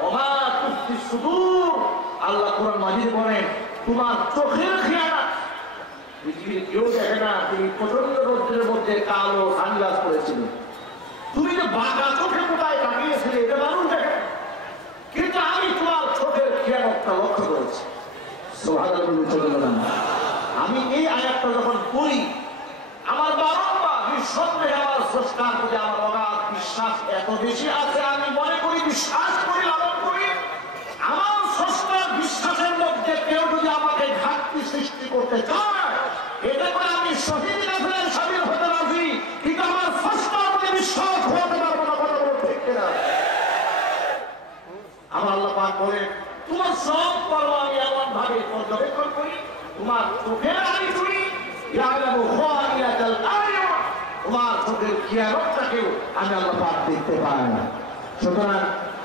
ওয়া মা তুখফি সুদূর। আল্লাহ কোরআন মাজিদ বলেন, তোমার চোখের খেয়ানত পৃথিবীর কেউ দেখে না। তুমি প্রচন্ড রৌদ্রের মধ্যে কালো সানগ্লাস পরেছিলে, তুমি যে বাঁকা চোখে কোথায় তাকিয়েছিলে এটা মানুষ দেখে, কিন্তু আমি তোমার চোখের খেয়ানতটা লক্ষ্য করেছি। সুবহানাল্লাহ। আমি এই আয়াতটা যখন পড়ি, আমার বারংবার নিঃসন্দেহে আমার স্রষ্টার প্রতি আমার অগাধ বিশ্বাস এত বেশি আছে, আমি মনে করি, বিশ্বাস করি, লালন করি, আমার স্রষ্টার বিশ্বাসের মধ্যে কেউ যদি আমাকে ঘাটতি সৃষ্টি করতে চায়, এটা করে আমি শহীদ রাসূলের শামিল হতে রাজি, কিন্তু আমার স্রষ্টার প্রতি বিশ্বাস হতে পারবো না। কথা বলতে ঠিক কিনা? আমার আল্লাহ পাক বলেন, তোমার সব কর্ম আমি এমন ভাবে পর্যবেক্ষণ করি, তোমার চোখের আড়ি করি, ইয়ালামু খাইরাতাল আয়ুন, তোমার চোখের খেয়ানতটাকেও আমি আল্লাহ পাক দেখতে পাই। সুতরাং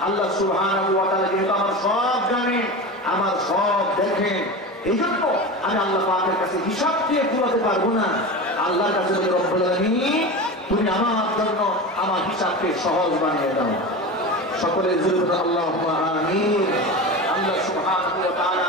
আল্লাহ সুবহানাহু ওয়া তাআলা যেহেতু আমার সব জানেন, আমার সব দেখেন, এই জন্য আমি আল্লাহ পাকের কাছে হিসাব দিয়ে পুরাতে পারবো না। আল্লাহর কাছে বলি, রব্বুল আলামিন, তুমি আমার জন্য আমার হিসাবকে সহজ বানিয়ে দাও। সকলে জোরে বলুন, আল্লাহুম্মা আমিন। আল্লাহ সুবহানাহু ওয়া তাআলা